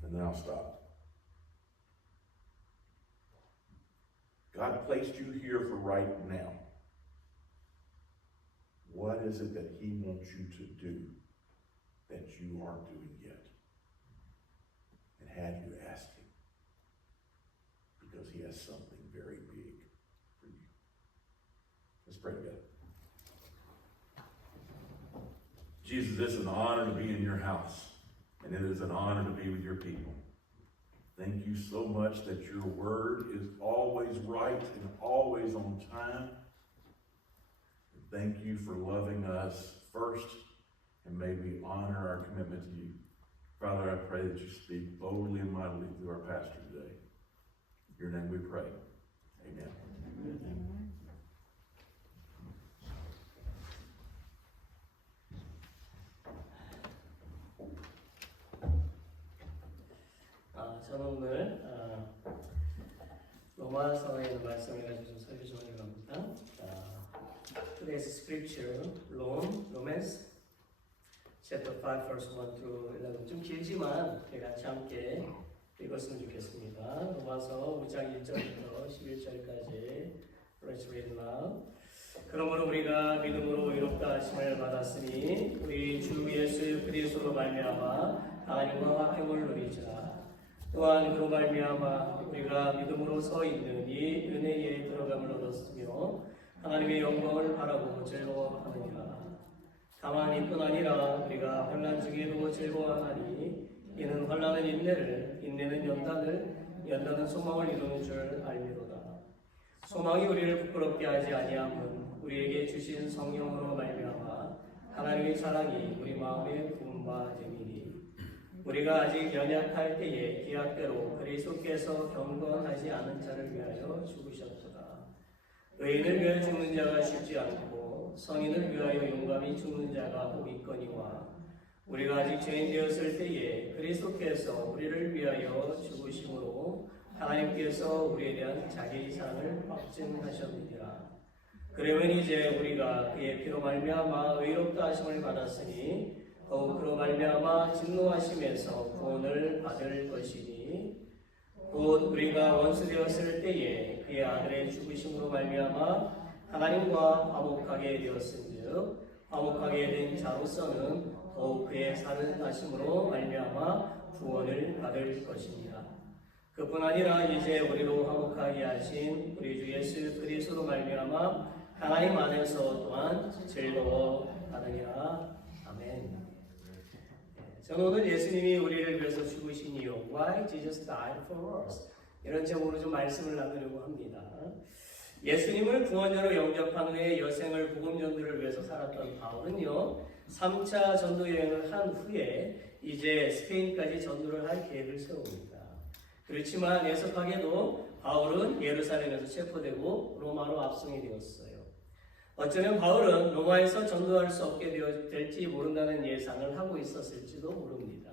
and then I'll stop. God placed you here for right now. What is it that he wants you to do that you aren't doing yet? And have you asked him? Because he has something very big for you. Let's pray together. Jesus, it's an honor to be in your house, and it is an honor to be with your people. Thank you so much that your word is always right and always on time. Thank you for loving us first, and may we honor our commitment to you. Father, I pray that you speak boldly and mightily through our pastor today. In your name we pray. Amen. 저는 오늘 로마서에 있는 말씀을 가지고 좀 설교 좀 하려고 합니다. Today's scripture, Romans chapter 5 verse 1 through 11. 좀 길지만 우리 같이 함께 읽었으면 좋겠습니다. 로마서 5장 1절부터 11절까지. Let's read loud. 그러므로 우리가 믿음으로 의롭다 하심을 받았으니 우리 주 예수 그리스도로 말미암아 하나님과 화평을 누리자. 또한 그로 말미암아 우리가 믿음으로 서 있는 이 은혜에 들어감을 얻었으며 하나님의 영광을 바라보고 즐거워하느니라. 다만 이뿐 아니라 우리가 환난 중에도 즐거워하나니 이는 환난은 인내를, 인내는 연단을, 연단은 소망을 이루는 줄 알미로다. 소망이 우리를 부끄럽게 하지 아니함은 우리에게 주신 성령으로 말미암아 하나님의 사랑이 우리 마음에 부음바 됨이니 우리가 아직 연약할 때에 기약대로 그리스도께서 경건하지 않은 자를 위하여 죽으셨도다. 의인을 위하여 죽는 자가 쉽지 않고 성인을 위하여 용감히 죽는 자가 복 있거니와 우리가 아직 죄인 되었을 때에 그리스도께서 우리를 위하여 죽으심으로 하나님께서 우리에 대한 자기의 사랑을 확증하셨느니라. 그러면 이제 우리가 그의 피로 말미암아 의롭다 하심을 받았으니 더욱 그로 말미암아 진노하심에서 구원을 받을 것이니 곧 우리가 원수 되었을 때에 그의 아들의 죽으심으로 말미암아 하나님과 화목하게 되었은즉 화목하게 된 자로서는 더욱 그의 살아나심으로 말미암아 구원을 받을 것입니다. 그뿐 아니라 이제 우리로 화목하게 하신 우리 주 예수 그리스도로 말미암아 하나님 안에서 또한 즐거워하느니라. 아멘. 저는 오늘 예수님이 우리를 위해서 죽으신 이유, Why Jesus died for us, 이런 제목으로 좀 말씀을 나누려고 합니다. 예수님을 구원자로 영접한 후에 여생을 복음 전도를 위해서 살았던 바울은요, 3차 전도 여행을 한 후에 이제 스페인까지 전도를 할 계획을 세웁니다. 그렇지만 애석하게도 바울은 예루살렘에서 체포되고 로마로 압송이 되었어요. 어쩌면 바울은 로마에서 전도할 수 없게 될지 모른다는 예상을 하고 있었을지도 모릅니다.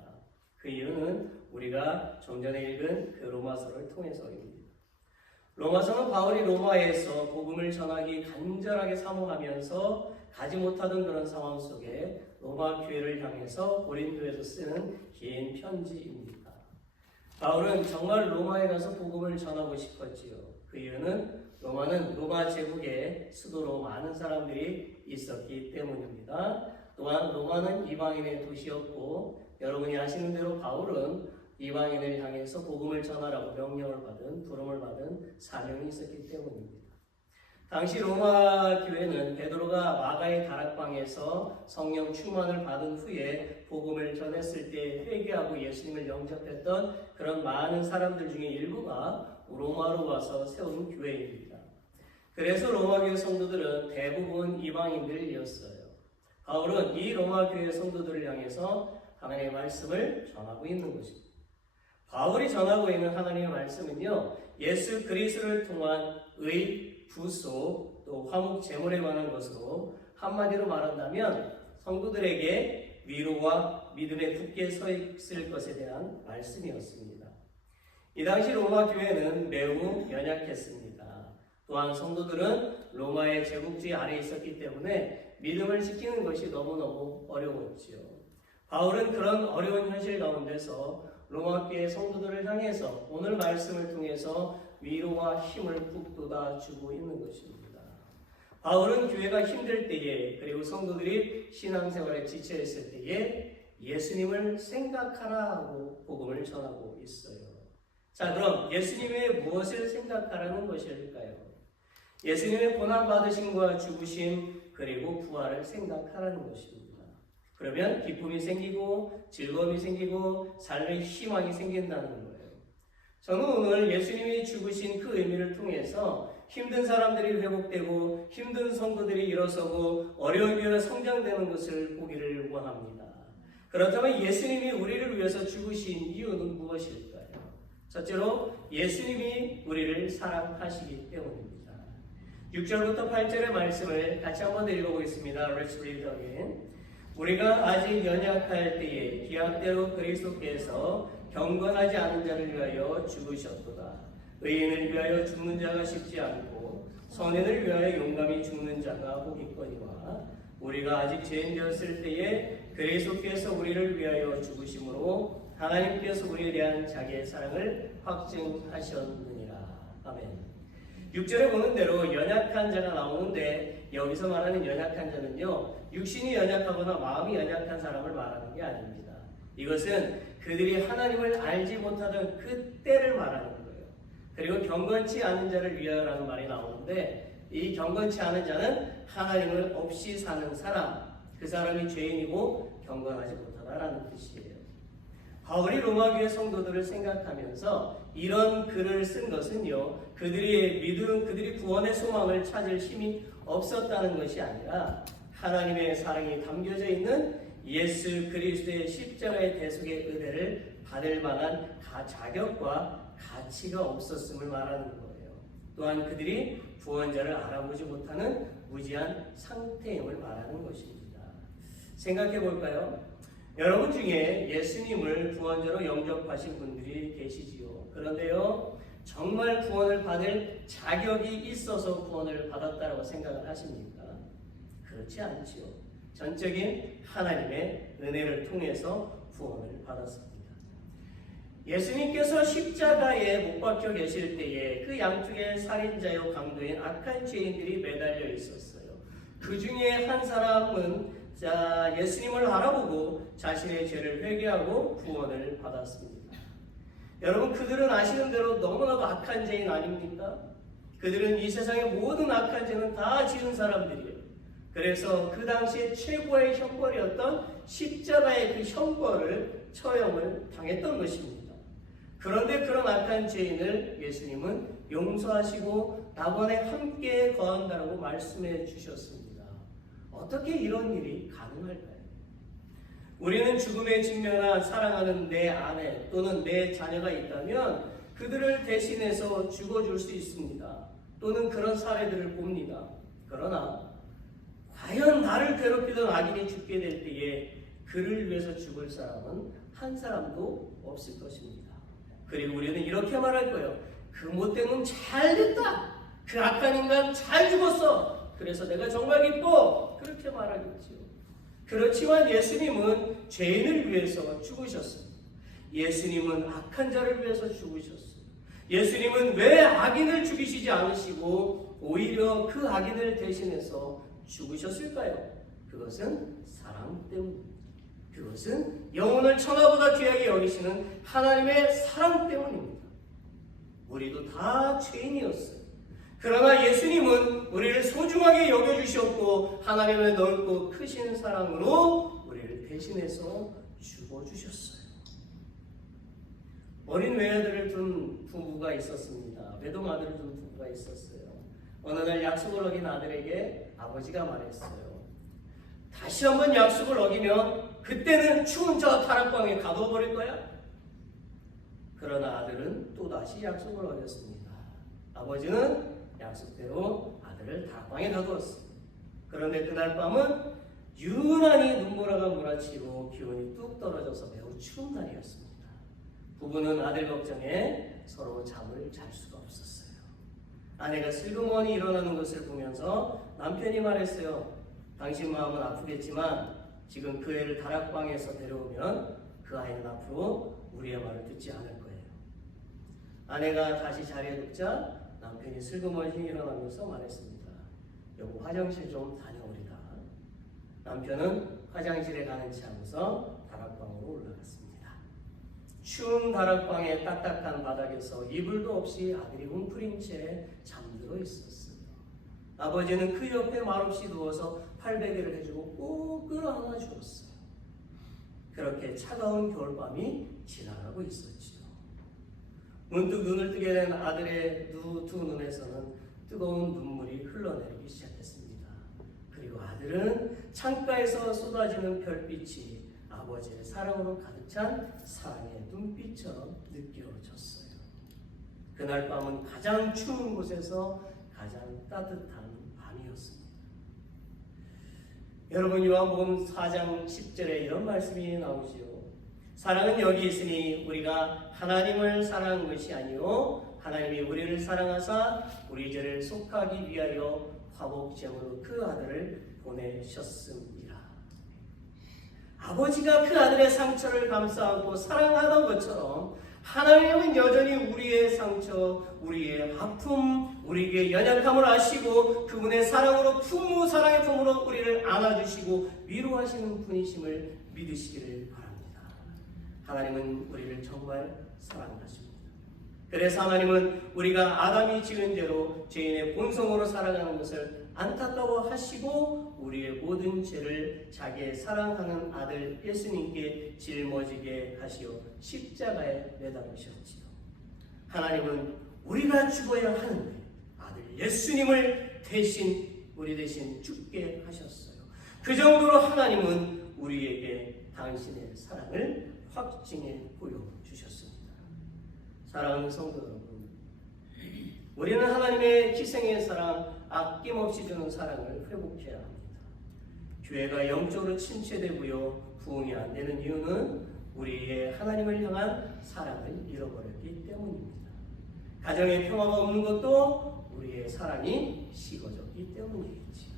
그 이유는 우리가 좀 전에 읽은 그 로마서를 통해서입니다. 로마서는 바울이 로마에서 복음을 전하기 간절하게 사모하면서 가지 못하던 그런 상황 속에 로마 교회를 향해서 고린도에서 쓰는 긴 편지입니다. 바울은 정말 로마에 가서 복음을 전하고 싶었지요. 그 이유는 로마는 로마 제국의 수도로 많은 사람들이 있었기 때문입니다. 또한 로마는 이방인의 도시였고 여러분이 아시는 대로 바울은 이방인을 향해서 복음을 전하라고 명령을 받은 부름을 받은 사명이 있었기 때문입니다. 당시 로마 교회는 베드로가 마가의 다락방에서 성령 충만을 받은 후에 복음을 전했을 때 회개하고 예수님을 영접했던 그런 많은 사람들 중에 일부가 로마로 와서 세운 교회입니다. 그래서 로마 교회 성도들은 대부분 이방인들이었어요. 바울은 이 로마 교회 성도들을 향해서 하나님의 말씀을 전하고 있는 것입니다. 바울이 전하고 있는 하나님의 말씀은요, 예수 그리스도를 통한 의, 구속, 또 화목 제물에 관한 것으로 한마디로 말한다면 성도들에게 위로와 믿음에 굳게 서 있을 것에 대한 말씀이었습니다. 이 당시 로마 교회는 매우 연약했습니다. 또한 성도들은 로마의 제국주의 아래에 있었기 때문에 믿음을 지키는 것이 너무너무 어려웠지요. 바울은 그런 어려운 현실 가운데서 로마 교회 성도들을 향해서 오늘 말씀을 통해서 위로와 힘을 북돋아 주고 있는 것입니다. 바울은 교회가 힘들 때에 그리고 성도들이 신앙생활에 지쳐 있을 때에 예수님을 생각하라 하고 복음을 전하고 있어요. 자, 그럼 예수님의 무엇을 생각하라는 것일까요? 예수님의 고난받으심과 죽으심 그리고 부활을 생각하라는 것입니다. 그러면 기쁨이 생기고 즐거움이 생기고 삶의 희망이 생긴다는 거예요. 저는 오늘 예수님이 죽으신 그 의미를 통해서 힘든 사람들이 회복되고 힘든 성도들이 일어서고 어려운 교회가 성장되는 것을 보기를 원합니다. 그렇다면 예수님이 우리를 위해서 죽으신 이유는 무엇일까요? 첫째로 예수님이 우리를 사랑하시기 때문입니다. 6절부터 8절의 말씀을 같이 한번 읽어보겠습니다. Let's read again. 우리가 아직 연약할 때에 기약대로 그리스도께서 경건하지 않은 자를 위하여 죽으셨도다. 의인을 위하여 죽는 자가 쉽지 않고 선인을 위하여 용감히 죽는 자가 복이거니와 우리가 아직 죄인 되었을 때에 그리스도께서 우리를 위하여 죽으심으로 하나님께서 우리에 대한 자기의 사랑을 확증하셨느니라. 아멘. 6절에 보는 대로 연약한 자가 나오는데 여기서 말하는 연약한 자는요, 육신이 연약하거나 마음이 연약한 사람을 말하는 게 아닙니다. 이것은 그들이 하나님을 알지 못하던 그때를 말하는 거예요. 그리고 경건치 않은 자를 위하여라는 말이 나오는데 이 경건치 않은 자는 하나님을 없이 사는 사람, 그 사람이 죄인이고 경건하지 못하다라는 뜻이에요. 바울이 로마 교회 성도들을 생각하면서 이런 글을 쓴 것은요, 그들의 믿음, 그들이 구원의 소망을 찾을 힘이 없었다는 것이 아니라 하나님의 사랑이 담겨져 있는 예수 그리스도의 십자가의 대속의 은혜를 받을 만한 자격과 가치가 없었음을 말하는 거예요. 또한 그들이 구원자를 알아보지 못하는 무지한 상태임을 말하는 것입니다. 생각해 볼까요? 여러분 중에 예수님을 구원자로 영접하신 분들이 계시지요. 그런데요, 정말 구원을 받을 자격이 있어서 구원을 받았다고 생각을 하십니까? 그렇지 않지요. 전적인 하나님의 은혜를 통해서 구원을 받았습니다. 예수님께서 십자가에 못 박혀 계실 때에 그 양쪽에 살인자요 강도인 악한 죄인들이 매달려 있었어요. 그 중에 한 사람은 예수님을 알아보고 자신의 죄를 회개하고 구원을 받았습니다. 여러분, 그들은 아시는 대로 너무나도 악한 죄인 아닙니까? 그들은 이 세상의 모든 악한 죄는 다 지은 사람들이에요. 그래서 그 당시에 최고의 형벌이었던 십자가의 그 형벌을 처형을 당했던 것입니다. 그런데 그런 악한 죄인을 예수님은 용서하시고 낙원에 함께 거한다라고 말씀해 주셨습니다. 어떻게 이런 일이 가능할까요? 우리는 죽음에 직면한 사랑하는 내 아내 또는 내 자녀가 있다면 그들을 대신해서 죽어줄 수 있습니다. 또는 그런 사례들을 봅니다. 그러나 과연 나를 괴롭히던 악인이 죽게 될 때에 그를 위해서 죽을 사람은 한 사람도 없을 것입니다. 그리고 우리는 이렇게 말할 거예요. 그 못된 놈 잘됐다. 그 악한 인간 잘 죽었어. 그래서 내가 정말 기뻐. 그렇게 말하겠죠. 그렇지만 예수님은 죄인을 위해서 죽으셨어요. 예수님은 악한 자를 위해서 죽으셨어요. 예수님은 왜 악인을 죽이시지 않으시고 오히려 그 악인을 대신해서 죽으셨을까요? 그것은 사랑 때문입니다. 그것은 영혼을 천하보다 귀하게 여기시는 하나님의 사랑 때문입니다. 우리도 다 죄인이었어요. 그러나 예수님은 우리를 소중하게 여겨주셨고 하나님의 넓고 크신 사랑으로 우리를 대신해서 죽어주셨어요. 어린 외아들을 둔 부부가 있었습니다. 외동 아들을 둔 부부가 있었어요. 어느 날 약속을 어긴 아들에게 아버지가 말했어요. 다시 한번 약속을 어기면 그때는 추운 저 다락방에 가둬 버릴 거야. 그러나 아들은 또다시 약속을 어겼습니다. 아버지는 약속대로 아들을 다락방에 가두었어요. 그런데 그날 밤은 유난히 눈보라가 몰아치고 기온이 뚝 떨어져서 매우 추운 날이었습니다. 부부는 아들 걱정에 서로 잠을 잘 수가 없었어요. 아내가 슬그머니 일어나는 것을 보면서 남편이 말했어요. 당신 마음은 아프겠지만 지금 그 애를 다락방에서 데려오면 그 아이는 앞으로 우리의 말을 듣지 않을 거예요. 아내가 다시 자리에 눕자 남편이 슬그머니 일어나면서 말했습니다. 여보 화장실 좀 다녀오리다. 남편은 화장실에 가는 체 하면서 다락방으로 올라갔습니다. 추운 다락방의 딱딱한 바닥에서 이불도 없이 아들이 웅크린 채 잠들어 있었어요. 아버지는 그 옆에 말없이 누워서 팔베개를 해주고 꼭 끌어안아 주었어요. 그렇게 차가운 겨울밤이 지나가고 있었지요. 문득 눈을 뜨게 된 아들의 두 눈에서는 뜨거운 눈물이 흘러내리기 시작했습니다. 그리고 아들은 창가에서 쏟아지는 별빛이 아버지의 사랑으로 가득 찬 사랑의 눈빛처럼 느껴졌어요. 그날 밤은 가장 추운 곳에서 가장 따뜻한 밤이었습니다. 여러분 요한복음 4장 10절에 이런 말씀이 나오지요. 사랑은 여기 있으니 우리가 하나님을 사랑한 것이 아니요 하나님이 우리를 사랑하사 우리 죄를 속하기 위하여 화목제물로 그 아들을 보내셨습니다. 아버지가 그 아들의 상처를 감싸고 사랑하던 것처럼 하나님은 여전히 우리의 상처, 우리의 아픔, 우리의 연약함을 아시고 그분의 사랑으로 풍무 사랑의 품으로 우리를 안아주시고 위로하시는 분이심을 믿으시기를 바랍니다. 하나님은 우리를 정말 사랑하십니다. 그래서 하나님은 우리가 아담이 지은 죄로 죄인의 본성으로 살아가는 것을 안타까워하시고 우리의 모든 죄를 자기의 사랑하는 아들 예수님께 짊어지게 하시어 십자가에 매달으셨지요. 하나님은 우리가 죽어야 하는데 아들 예수님을 우리 대신 죽게 하셨어요. 그 정도로 하나님은 우리에게 당신의 사랑을 확증해 보여주셨습니다. 사랑하는 성도 여러분, 우리는 하나님의 희생의 사랑, 아낌없이 주는 사랑을 회복해야 합니다. 교회가 영적으로 침체되고요 부흥이 안 되는 이유는 우리의 하나님을 향한 사랑을 잃어버렸기 때문입니다. 가정에 평화가 없는 것도 우리의 사랑이 식어졌기 때문이겠지.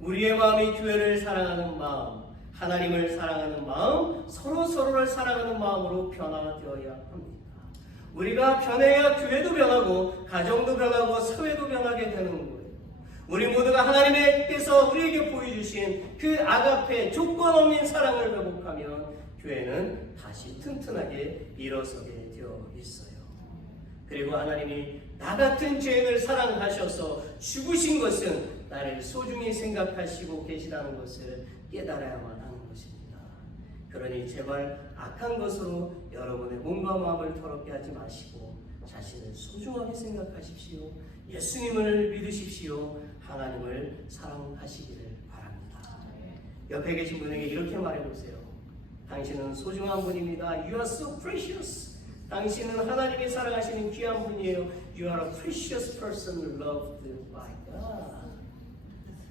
우리의 마음이 교회를 사랑하는 마음, 하나님을 사랑하는 마음, 서로를 사랑하는 마음으로 변화되어야 합니다. 우리가 변해야 교회도 변하고 가정도 변하고 사회도 변하게 되는 거예요. 우리 모두가 하나님께서 우리에게 보여주신 그 아가페 조건 없는 사랑을 회복하면 교회는 다시 튼튼하게 일어서게 되어 있어요. 그리고 하나님이 나 같은 죄인을 사랑하셔서 죽으신 것은 나를 소중히 생각하시고 계시다는 것을 깨달아야만 하는 것입니다. 그러니 제발 악한 것으로 여러분의 몸과 마음을 더럽게 하지 마시고 자신을 소중하게 생각하십시오. 예수님을 믿으십시오. 하나님을 사랑하시기를 바랍니다. 옆에 계신 분에게 이렇게 말해보세요. 당신은 소중한 분입니다. You are so precious. 당신은 하나님이 사랑하시는 귀한 분이에요. You are a precious person loved by God.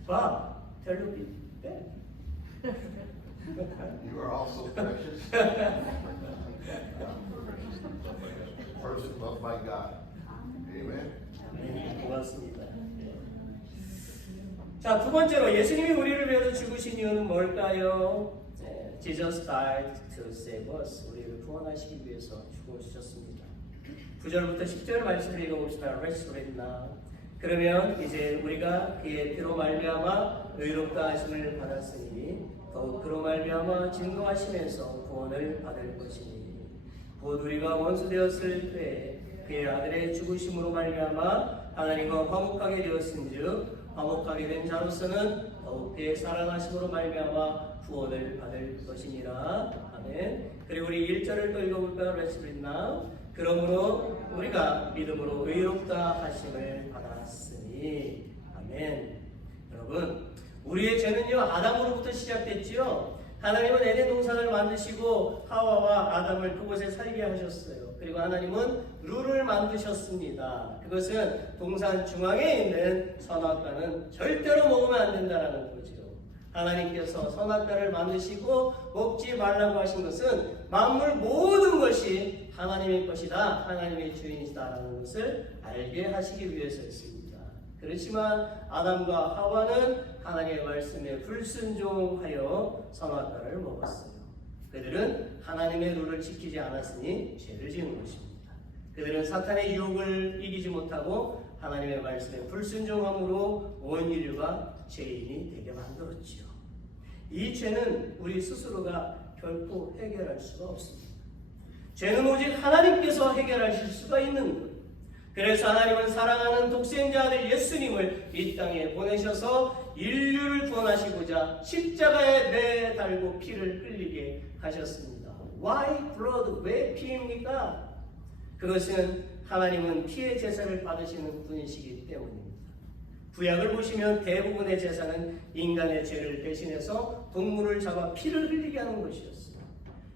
But Tell you that. You are also precious. Person loved by God. Amen. 네, 고맙습니다. 자, 두 번째로 예수님이 우리를 위해서 죽으신 이유는 뭘까요? Jesus died to save us. 우리를 구원하시기 위해서 죽으셨습니다. 9절부터 10절 말씀을 읽어봅시다. Let's read now. 그러면 이제 우리가 그의 피로 말미암아 의롭다 하심을 받았으니 더욱 그로 말미암아 증거하시면서 구원을 받을 것이니 곧 우리가 원수 되었을 때에 그의 아들의 죽으심으로 말미암아 하나님과 화목하게 되었은즉 화목하게 된 자로서는 더욱 그의 살아나심으로 말미암아 구원을 받을 것이니라. 아멘. 그리고 우리 1절을 또 읽어볼까요? Let's read now. 그러므로 우리가 믿음으로 의롭다 하심을 받았으니. 아멘. 여러분, 우리의 죄는요 아담으로부터 시작됐지요. 하나님은 에덴 동산을 만드시고 하와와 아담을 그곳에 살게 하셨어요. 그리고 하나님은 룰을 만드셨습니다. 그것은 동산 중앙에 있는 선악과는 절대로 먹으면 안 된다라는 거죠. 하나님께서 선악과를 만드시고 먹지 말라고 하신 것은 만물 모든 것이 하나님의 것이다, 하나님의 주인이다라는 것을 알게 하시기 위해서였습니다. 그렇지만 아담과 하와는 하나님의 말씀에 불순종하여 선악과를 먹었어요. 그들은 하나님의 룰을 지키지 않았으니 죄를 지은 것입니다. 그들은 사탄의 유혹을 이기지 못하고 하나님의 말씀에 불순종함으로 온 인류가 죄인이 되게 만들었지요. 이 죄는 우리 스스로가 결코 해결할 수가 없습니다. 죄는 오직 하나님께서 해결하실 수가 있는 거예요. 그래서 하나님은 사랑하는 독생자 아들 예수님을 이 땅에 보내셔서 인류를 구원하시고자 십자가에 매달고 피를 흘리게 하셨습니다. Why blood? 왜 피입니까? 그것은 하나님은 피의 제사를 받으시는 분이시기 때문입니다. 구약을 보시면 대부분의 제사는 인간의 죄를 대신해서 동물을 잡아 피를 흘리게 하는 것이었어요.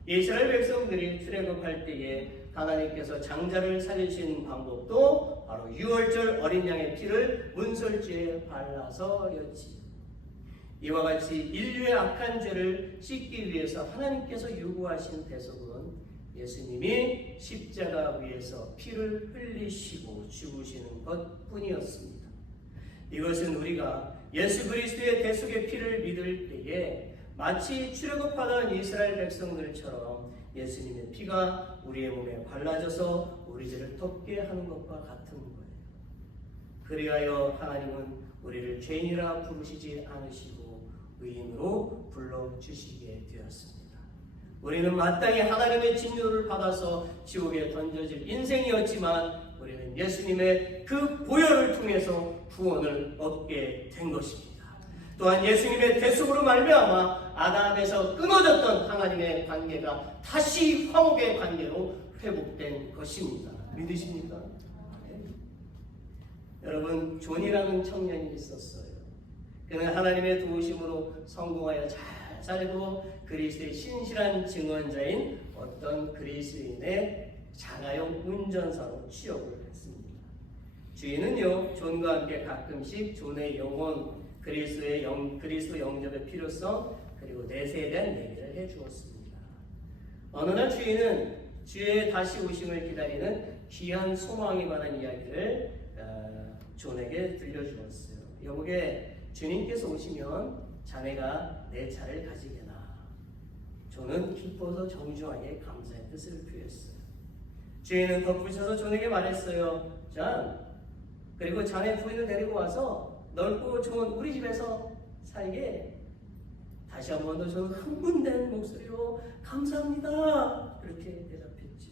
이스라엘 백성들이 출애굽할 때에 하나님께서 장자를 살리신 방법도 바로 유월절 어린 양의 피를 문설주에 발라서였지. 이와 같이 인류의 악한 죄를 씻기 위해서 하나님께서 요구하신 대속은 예수님이 십자가 위에서 피를 흘리시고 죽으시는 것뿐이었습니다. 이것은 우리가 예수 그리스도의 대속의 피를 믿을 때에 마치 출애굽하던 이스라엘 백성들처럼 예수님의 피가 우리의 몸에 발라져서 우리 죄를 덮게 하는 것과 같은 거예요. 그리하여 하나님은 우리를 죄인이라 부르시지 않으시고 의인으로 불러주시게 되었습니다. 우리는 마땅히 하나님의 진노를 받아서 지옥에 던져질 인생이었지만 우리는 예수님의 그 보혈을 통해서 구원을 얻게 된 것입니다. 또한 예수님의 대속으로 말미암아 아담에서 끊어졌던 하나님의 관계가 다시 화목의 관계로 회복된 것입니다. 믿으십니까? 네. 여러분, 존이라는 청년이 있었어요. 그는 하나님의 도우심으로 성공하여 잘 살고 그리스도의 신실한 증언자인 어떤 그리스도인의 자가용 운전사로 취업을 했습니다. 주인은요, 존과 함께 가끔씩 존의 영혼, 그리스도 영접의 필요성, 그리고 내세에 대한 얘기를 해주었습니다. 어느 날 주인은 주의 다시 오심을 기다리는 귀한 소망에 관한 이야기를 존에게 들려주었어요. 여보게, 주님께서 오시면 자네가 내 차를 가지게나. 존은 기뻐서 정중하게 감사의 뜻을 표했어요. 주인은 덧붙여서 존에게 말했어요. 존, 그리고 자네 부인을 데리고 와서 넓고 좋은 우리 집에서 살게. 다시 한 번 더 저는 흥분된 목소리로 감사합니다. 그렇게 대답했죠.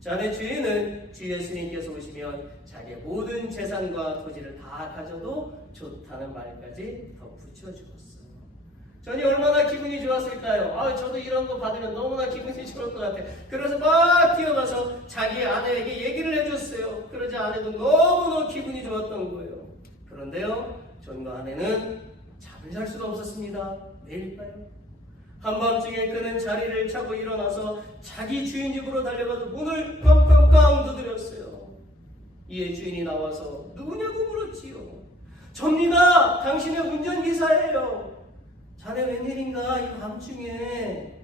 자네 주인은 주 예수님께서 오시면 자기의 모든 재산과 토지를 다 가져도 좋다는 말까지 덧붙여 주었어요. 저는 얼마나 기분이 좋았을까요? 저도 이런 거 받으면 너무나 기분이 좋을 것 같아요. 그래서 막 뛰어가서 자기 아내에게 얘기를 해줬어요. 그러자 아내도 너무너무 기분이 좋았던 거예요. 그런데요, 존과 아내는 잠을 잘 수가 없었습니다. 왜일까요? 한밤중에 그는 자리를 차고 일어나서 자기 주인 집으로 달려가서 문을 꽝꽝꽝 두드렸어요. 이에 주인이 나와서 누구냐고 물었지요. 접니다. 당신의 운전기사예요. 자네 웬일인가 이 밤중에.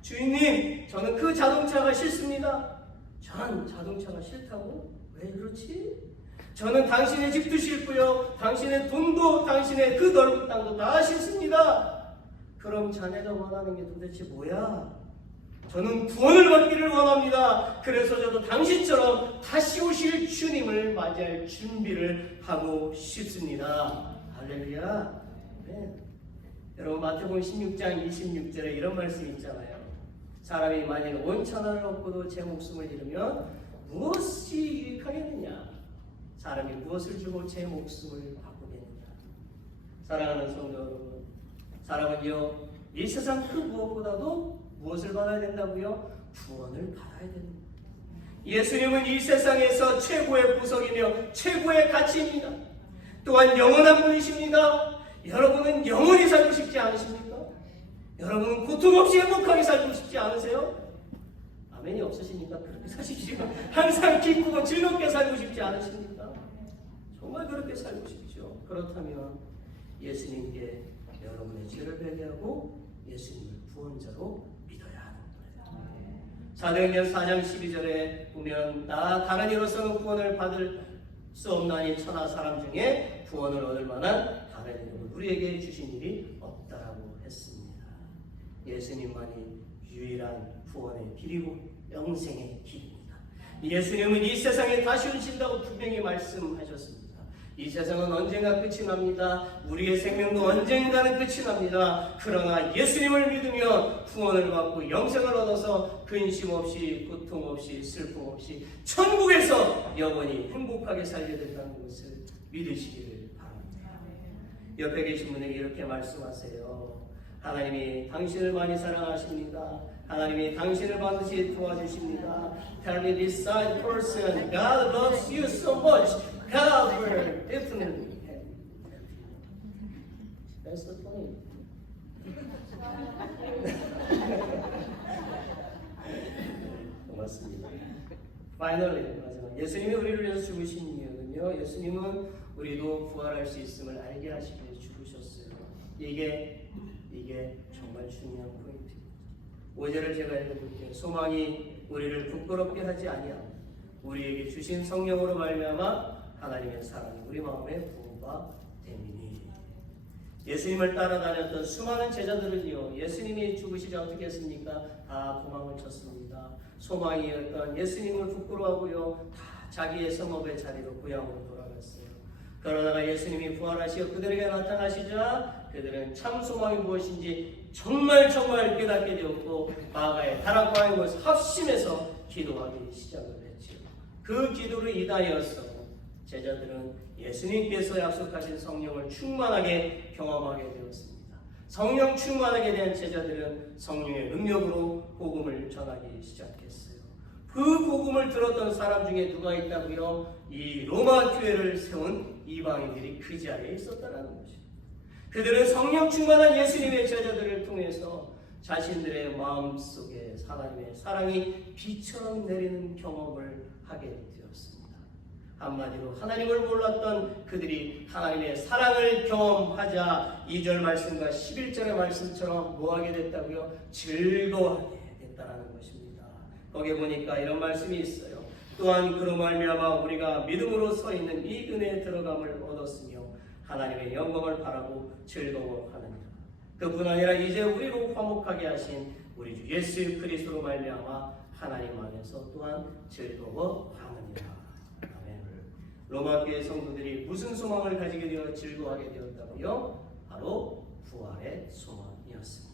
주인님, 저는 그 자동차가 싫습니다. 전 자동차가 싫다고? 왜 그렇지? 저는 당신의 집도 싫고요. 당신의 돈도 당신의 그 넓은 땅도 다 싫습니다. 그럼 자네가 원하는 게 도대체 뭐야? 저는 구원을 받기를 원합니다. 그래서 저도 당신처럼 다시 오실 주님을 맞이할 준비를 하고 싶습니다. 할렐루야. 네. 여러분 마태복음 16장 26절에 이런 말씀이 있잖아요. 사람이 만일 온 천하를 얻고도 제 목숨을 잃으면 무엇이 유익하겠느냐? 사람이 무엇을 주고 제 목숨을 바꾸겠느냐? 사랑하는 성도 여러분, 사람은요 이 세상 그 무엇보다도 무엇을 받아야 된다고요? 구원을 받아야 됩니다. 예수님은 이 세상에서 최고의 보석이며 최고의 가치입니다. 또한 영원한 분이십니다. 여러분은 영원히 살고 싶지 않으십니까? 여러분은 고통 없이 행복하게 살고 싶지 않으세요? 아멘이 없으시니까 그렇게 사십시오. 항상 기쁘고 즐겁게 살고 싶지 않으십니까? 정말 그렇게 살고 싶죠. 그렇다면 예수님께 여러분의 죄를 회개하고 예수님을 구원자로 믿어야 하는 거예요. 사도행전 4장 12절에 보면 나 다른 이로서는 구원을 받을 수 없나니 천하 사람 중에 구원을 얻을 만한 다른 이름을 우리에게 주신 일이 없다라고 했습니다. 예수님만이 유일한 구원의 길이고 영생의 길입니다. 예수님은 이 세상에 다시 오신다고 분명히 말씀하셨습니다. 이 세상은 언젠가 끝이 납니다. 우리의 생명도 언젠가는 끝이 납니다. 그러나 예수님을 믿으면 구원을 받고 영생을 얻어서 근심 없이 고통 없이 슬픔 없이 천국에서 영원히 행복하게 살게 된다는 것을 믿으시기를 바랍니다. 옆에 계신 분에게 이렇게 말씀하세요. 하나님이 당신을 많이 사랑하십니다. 하나님이 당신을 반드시 도와주십니다. Tell me this side person, God loves you so much. God will definitely help you. That's the point. 고맙습니다. Finally, 마지막 예수님이 우리를 위해서 죽으신 이유는요. 예수님은 우리도 부활할 수 있음을 알게 하시기 위해 죽으셨어요. 이게 정말 중요한 포인트입니다. 5절을 제가 읽어볼게요. 소망이 우리를 부끄럽게 하지 아니하고 우리에게 주신 성령으로 말미암아 하나님의 사랑이 우리 마음에 부어가 됨이니. 예수님을 따라다녔던 수많은 제자들은요, 예수님이 죽으시자 어떻게 했습니까? 다 도망을 쳤습니다. 소망이었던 예수님을 부끄러워하고요, 다 자기의 성읍의 자리로 고향으로 돌아갔어요. 그러다가 예수님이 부활하시어 그들에게 나타나시자 그들은 참 소망이 무엇인지 정말 깨닫게 되었고 마가의 다락방에 모여서 합심해서 기도하기 시작을 했죠. 그 기도를 인하여서 제자들은 예수님께서 약속하신 성령을 충만하게 경험하게 되었습니다. 성령 충만하게 된 제자들은 성령의 능력으로 복음을 전하기 시작했어요. 그 복음을 들었던 사람 중에 누가 있다고요? 이 로마 교회를 세운 이방인들이 그 자리에 있었다는 것입니다. 그들은 성령 충만한 예수님의 제자들을 통해서 자신들의 마음속에 하나님의 사랑이 비처럼 내리는 경험을 하게 되었습니다. 한마디로 하나님을 몰랐던 그들이 하나님의 사랑을 경험하자 2절 말씀과 11절의 말씀처럼 뭐하게 됐다고요? 즐거워하게 됐다는 것입니다. 거기에 보니까 이런 말씀이 있어요. 또한 그로 말미암아 우리가 믿음으로 서 있는 이 은혜에 들어감을 얻었으며 하나님의 영광을 바라고 즐거워하느니라. 그뿐 아니라 이제 우리로 화목하게 하신 우리 주 예수 그리스도로 말미암아 하나님 안에서 또한 즐거워하느니라. 아멘. 로마 교회 성도들이 무슨 소망을 가지게 되어 즐거워하게 되었다고요? 바로 부활의 소망이었습니다.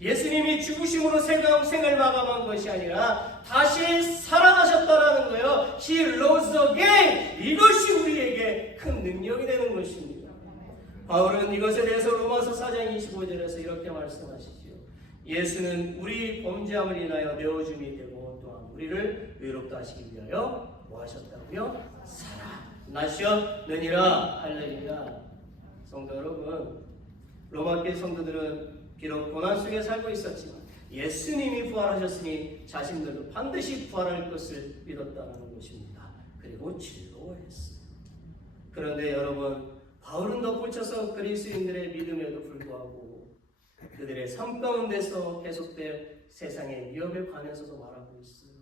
예수님이 죽으심으로 생을 마감한 것이 아니라 다시 살아나셨다라는 거예요. He rose again. 이것이 우리에게 큰 능력이 되는 것입니다. 바울은 이것에 대해서 로마서 4장 25절에서 이렇게 말씀하시죠. 예수는 우리 범죄함을 인하여 내어줌이 되고 또한 우리를 의롭다 하시기 위하여 뭐 하셨다고요? 살아나셨느니라. 할렐루야. 성도 여러분, 로마교회 성도들은 비록 고난 속에 살고 있었지만 예수님이 부활하셨으니 자신들도 반드시 부활할 것을 믿었다는 것입니다. 그리고 즐거워했어요. 그런데 여러분, 바울은 덧붙여서 그리스도인들의 믿음에도 불구하고 그들의 삶 가운데서 계속된 세상의 위협에 관해서도 말하고 있어요.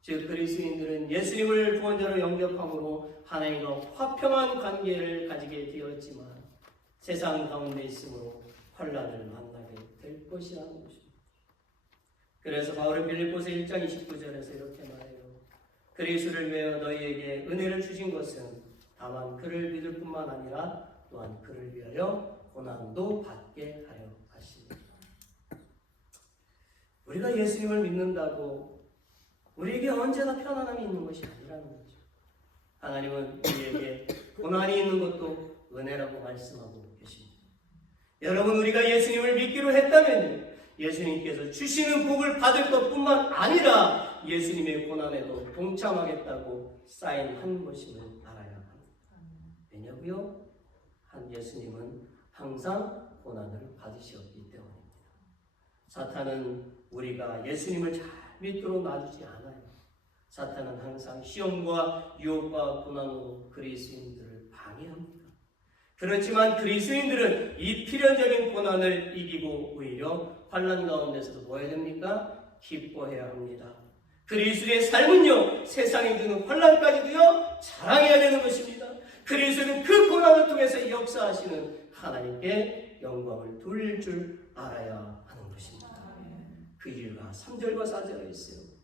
즉 그리스도인들은 예수님을 구원자로 영접함으로 하나님과 화평한 관계를 가지게 되었지만 세상 가운데 있으므로 환난을 만나게 될 것이라는 것입니다. 그래서 바울은 빌립보서 1장 29절에서 이렇게 말해요. 그리스도를 위하여 너희에게 은혜를 주신 것은 다만 그를 믿을 뿐만 아니라 또한 그를 위하여 고난도 받게 하여 하십니다. 우리가 예수님을 믿는다고 우리에게 언제나 편안함이 있는 것이 아니라는 거죠. 하나님은 우리에게 고난이 있는 것도 은혜라고 말씀하고 계십니다. 여러분, 우리가 예수님을 믿기로 했다면 예수님께서 주시는 복을 받을 것뿐만 아니라 예수님의 고난에도 동참하겠다고 사인한 것임을 알아야 합니다. 왜냐고요? 예수님은 항상 고난을 받으셨기 때문입니다. 사탄은 우리가 예수님을 잘 믿도록 놔주지 않아요. 사탄은 항상 시험과 유혹과 고난으로 그리스도인들을 방해합니다. 그렇지만 그리스도인들은 이 필연적인 고난을 이기고 오히려 환난 가운데서도 뭐 해야 됩니까? 기뻐해야 합니다. 그리스도의 삶은요, 세상에 드는 환난까지도요, 자랑해야 되는 것입니다. 그리스도는 그 고난을 통해서 역사하시는 하나님께 영광을 돌릴 줄 알아야 하는 것입니다. 그 이유가 3절과 4절에 있어요.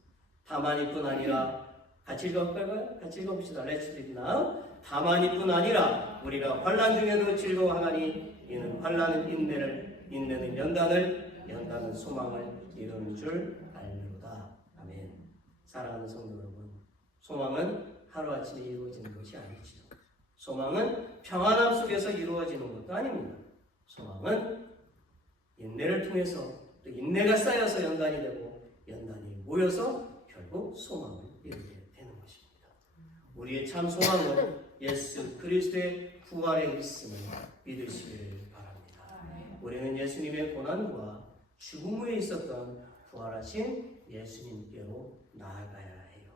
다만이뿐 아니라 같이 읽어볼까요? 같이 읽어봅시다. Let's read now. 다만이뿐 아니라 우리가 환난 중에도 즐거워하나니 이는 환난은 인내를, 인내는 연단을, 연단은 소망을 이루는 줄 알미로다. 아멘. 사랑하는 성도 여러분, 소망은 하루아침에 이루어지는 것이 아니죠. 소망은 평안함 속에서 이루어지는 것도 아닙니다. 소망은 인내를 통해서 또 인내가 쌓여서 연단이 되고 연단이 모여서 결국 소망을 이루게 되는 것입니다. 우리의 참 소망은 예수 그리스도의 부활에 있음을 믿으시기를 바랍니다. 우리는 예수님의 고난과 죽음 후에 있었던 부활하신 예수님께로 나아가야 해요.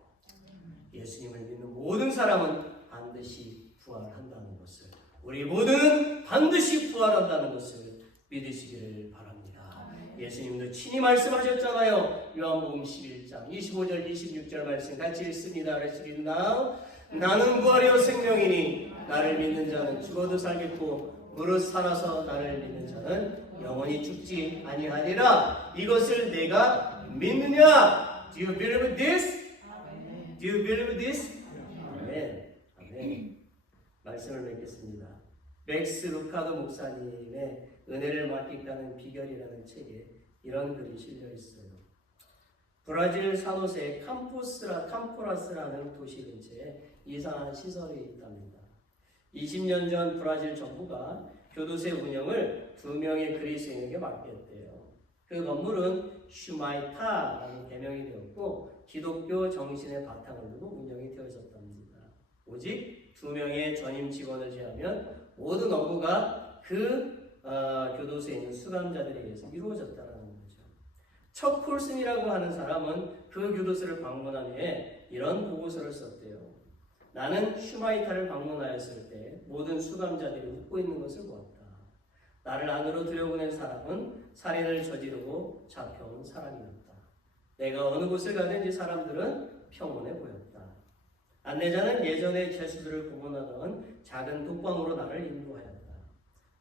예수님을 믿는 모든 사람은 반드시 부활한다는 것을, 우리 모두는 반드시 부활한다는 것을 믿으시기를 바랍니다. 예수님도 친히 말씀하셨잖아요. 요한복음 11장 25절 26절 말씀 같이 읽습니다. Let's read now. 나는 부활이요 생명이니 나를 믿는 자는 죽어도 살겠고 무릇 살아서 나를 믿는 자는 영원히 죽지 아니하리라. 이것을 내가 믿느냐? Do you believe this? Do you believe this? 아멘. 아멘. 말씀을 맺겠습니다. 맥스 루카도 목사님의 은혜를 맡기가는 비결이라는 책에 이런 글이 실려 있어요. 브라질 산호세 캄포라스라는 도시 근처에 이상한 시설이 있답니다. 20년 전 브라질 정부가 교도소 운영을 2명의 그리스도인에게 맡겼대요. 그 건물은 슈마이타라는 개명이 되었고 기독교 정신의 바탕을 두고 운영이 되어졌답니다. 오직 2명의 전임 직원을 제하면 모든 업무가 그 교도소에 있는 수감자들에 의해서 이루어졌다는 거죠. 척 콜슨이라고 하는 사람은 그 교도소를 방문한 후에 이런 보고서를 썼대요. 나는 슈마이타를 방문하였을 때 모든 수감자들이 웃고 있는 것을 보았다. 나를 안으로 들여보낸 사람은 살인을 저지르고 잡혀온 사람이었다. 내가 어느 곳을 가든지 사람들은 평온해 보였다. 안내자는 예전에 죄수들을 구분하던 작은 독방으로 나를 인도하였다.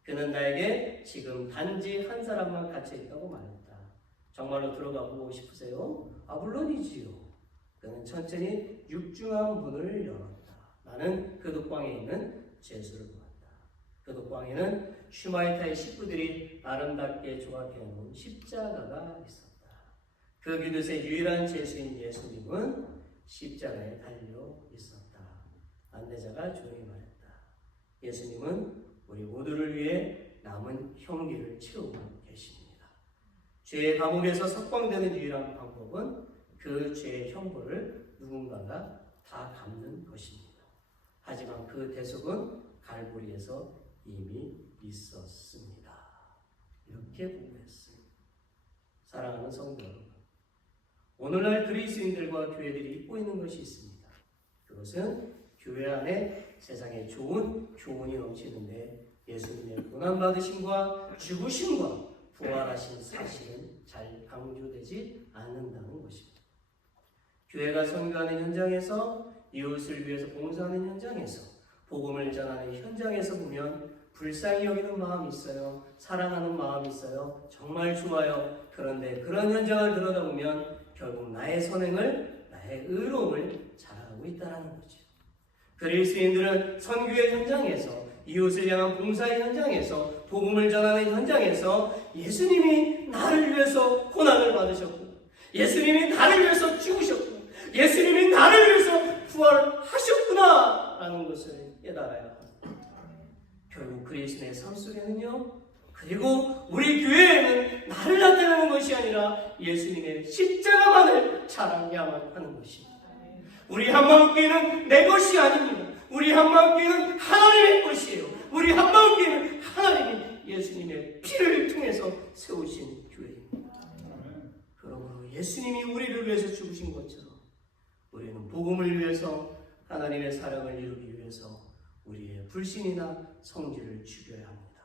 그는 나에게 지금 단지 한 사람만 갇혀있다고 말했다. 정말로 들어가 보고 싶으세요? 물론이지요. 그는 천천히 육중한 문을 열었다. 나는 그 독방에 있는 죄수를 보았다. 그 독방에는 슈마이타의 식구들이 아름답게 조각해 놓은 십자가가 있었다. 그 교도소의 유일한 죄수인 예수님은 십자가에 달려 있었다. 안내자가 조용히 말했다. 예수님은 우리 모두를 위해 남은 형기를 채우고 계십니다. 죄의 감옥에서 석방되는 유일한 방법은 그 죄의 형벌을 누군가가 다 갚는 것입니다. 하지만 그 대속은 갈보리에서 이미 있었습니다. 이렇게 보고했습니다. 사랑하는 성도 여러분, 오늘날 그리스도인들과 교회들이 잊고 있는 것이 있습니다. 그것은 교회 안에 세상에 좋은 교훈이 넘치는데 예수님의 고난받으심과 죽으심과 부활하신 사실은 잘 강조되지 않는다는 것입니다. 교회가 선교하는 현장에서, 이웃을 위해서 봉사하는 현장에서, 복음을 전하는 현장에서 보면 불쌍히 여기는 마음이 있어요. 사랑하는 마음이 있어요. 정말 좋아요. 그런데 그런 현장을 들여다보면 결국 나의 선행을, 나의 의로움을 자랑하고 있다는 거죠. 그리스도인들은 선교의 현장에서, 이웃을 향한 봉사의 현장에서, 복음을 전하는 현장에서 예수님이 나를 위해서 고난을 받으셨고, 예수님이 나를 위해서 죽으셨고, 예수님이 나를 위해서 부활하셨구나 라는 것을 깨달아야 합니다. 결국 그리스도의 삶 속에는요, 그리고 우리 교회에는 나를 나타내는 것이 아니라 예수님의 십자가만을 자랑해야만 하는 것입니다. 우리 한마음교회는 내 것이 아닙니다. 우리 한마음교회는 하나님의 것이에요. 우리 한마음교회는 하나님이 예수님의 피를 통해서 세우신 교회입니다. 그러므로 예수님이 우리를 위해서 죽으신 것처럼 우리는 복음을 위해서, 하나님의 사랑을 이루기 위해서 우리의 불신이나 성질을 죽여야 합니다.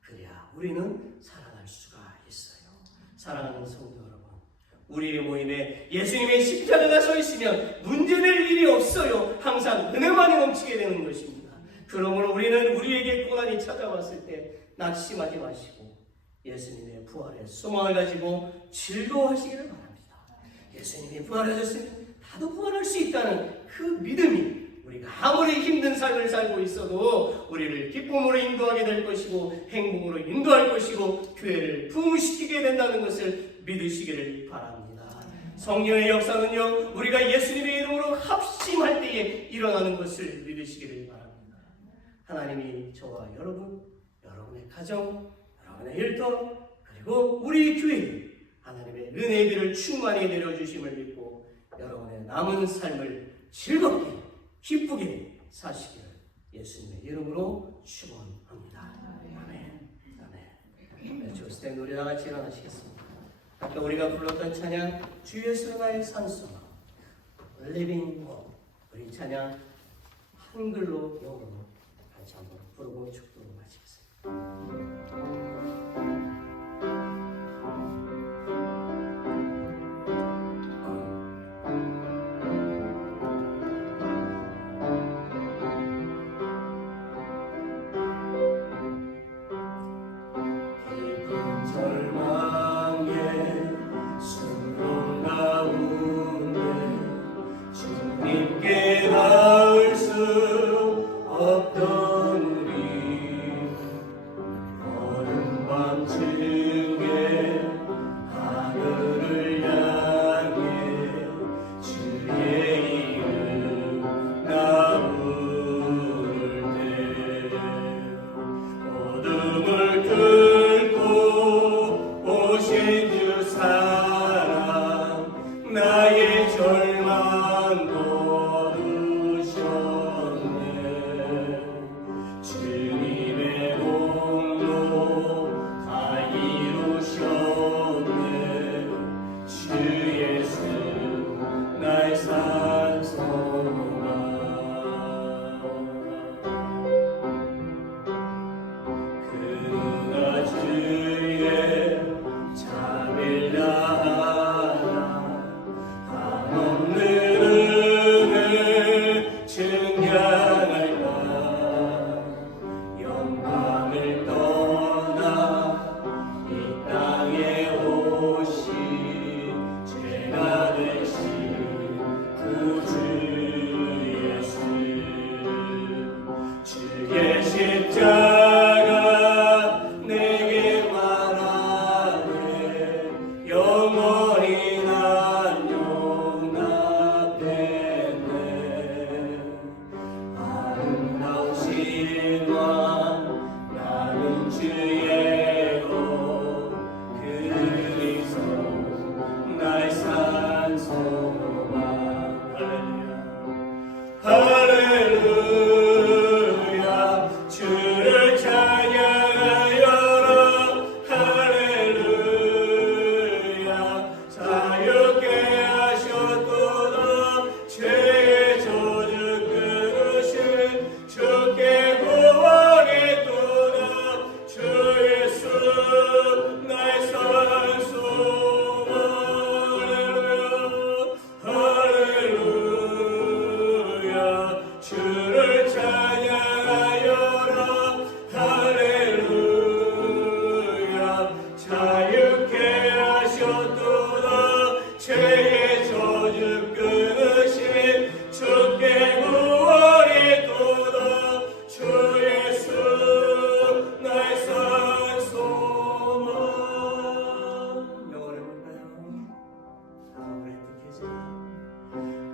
그래야 우리는 살아날 수가 있어요. 사랑하는 성도 여러분, 우리의 모임에 예수님의 십자가가 서 있으면 문제될 일이 없어요. 항상 은혜만이 넘치게 되는 것입니다. 그러므로 우리는 우리에게 고난이 찾아왔을 때 낙심하지 마시고 예수님의 부활의 소망을 가지고 즐거워하시기를 바랍니다. 예수님이 부활하셨으면 나도 부활할 수 있다는 그 믿음이 우리가 아무리 힘든 삶을 살고 있어도 우리를 기쁨으로 인도하게 될 것이고 행복으로 인도할 것이고 교회를 부흥시키게 된다는 것을 믿으시기를 바랍니다. 성령의 역사는요, 우리가 예수님의 이름으로 합심할 때에 일어나는 것을 믿으시기를 바랍니다. 하나님이 저와 여러분, 여러분의 가정, 여러분의 일터, 그리고 우리 교회에 하나님의 은혜의 비를 충만히 내려주심을 믿고 여러분의 남은 삶을 즐겁게 기쁘게 사시기를 예수님의 이름으로 축원합니다. 아멘. 아멘. 주스 때 우리 다 같이 일어나시겠습니다. 아까 우리가 불렀던 찬양 주 예수 나의 산소나 Living Hope, 우리 찬양 한글로 영어로 같이 한번 부르고 축도를 마치겠습니다.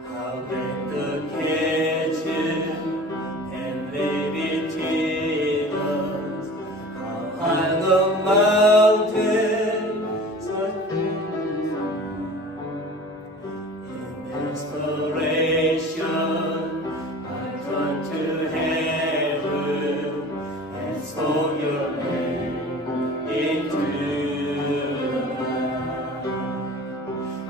How great the kitchen and levity us, how high the mountain, such in desperation, I turn to heaven and spoke your name into the night.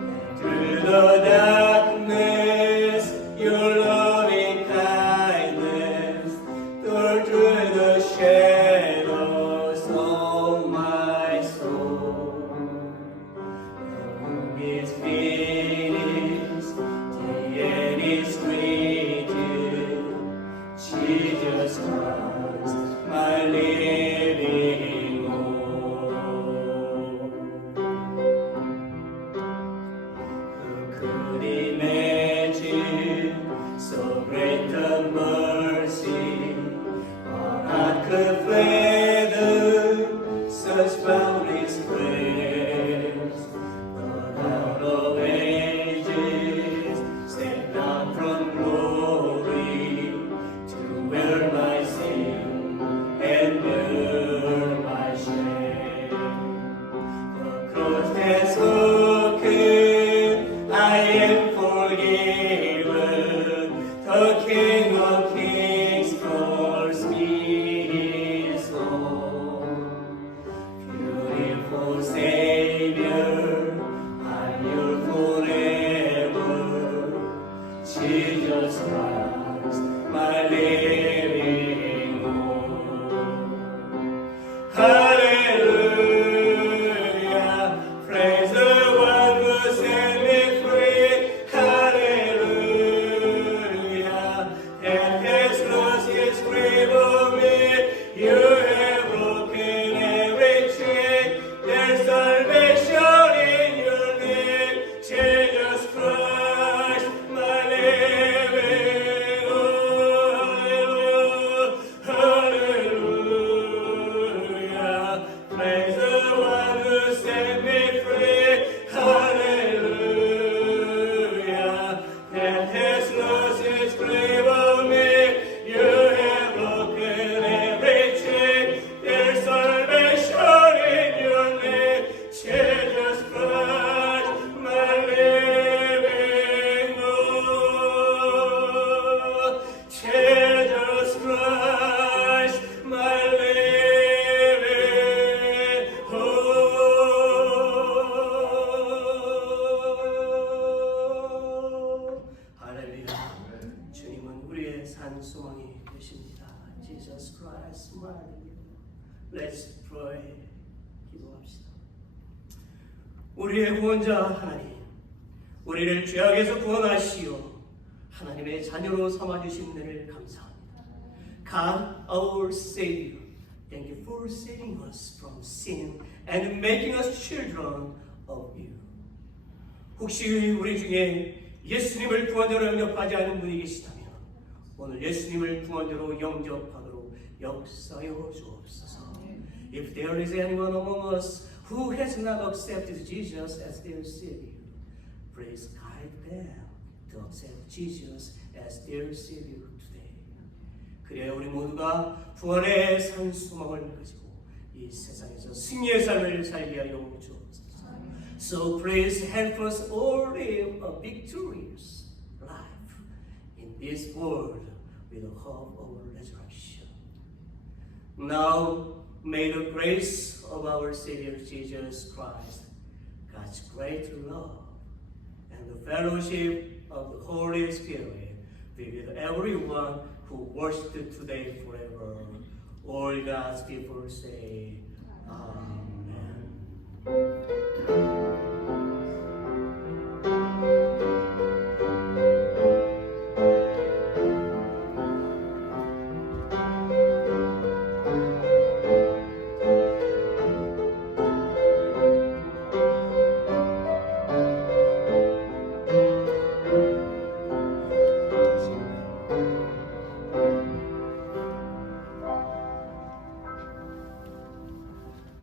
And through the darkness, your loving kindness, through the shadows of my soul. It's finished, the end is greeted. Jesus Christ, my living hope. Who could imagine so great the mercy, or not could fathom such boundless grace? But out of ages, stepped down from glory to wear my sin and bear my shame. The cross has spoken, I am forgiven. The King of Kings calls me his own. Beautiful Savior, I'm yours forever. Jesus Christ, my living hope. Hallelujah, praise the one who set me free. Hallelujah, death has lost its grip on me. You have broken every chain. There's salvation in your name, Jesus Christ, my living hope. Hallelujah, praise the one who set me free. Hallelujah, death has lost its grip on me. You have broken every chain. There's salvation in your name, Jesus Christ, my living hope. Jesus Christ, my living hope. 할렐루야. 주님은 우리의 산 소망이 되십니다. Jesus Christ, my living hope. Let's pray. 기도합시다. 우리의 구원자 하나님, 우리를 죄악에서 구원하시오 하나님의 자녀로 삼아주신 은혜를 감사합니다. God, our Savior, thank you for saving us from sin and making us children of you. 혹시 우리 중에 예수님을 구원자로 영접하지 않은 분이 계시다면 오늘 예수님을 구원자로 영접하도록 역사여 주옵소서. If there is anyone among us who has not accepted Jesus as their Savior, please guide them to accept Jesus as their Savior today. 그래야 우리 모두가 부활의 산 소망을 가지고 이 세상에서 승리의 삶을 살게 하여 주옵소서. So please help us all live a victorious life in this world with the hope of resurrection. Now, may the grace of our Savior Jesus Christ, God's great love, and the fellowship of the Holy Spirit be with everyone who worships today forever. All God's people say,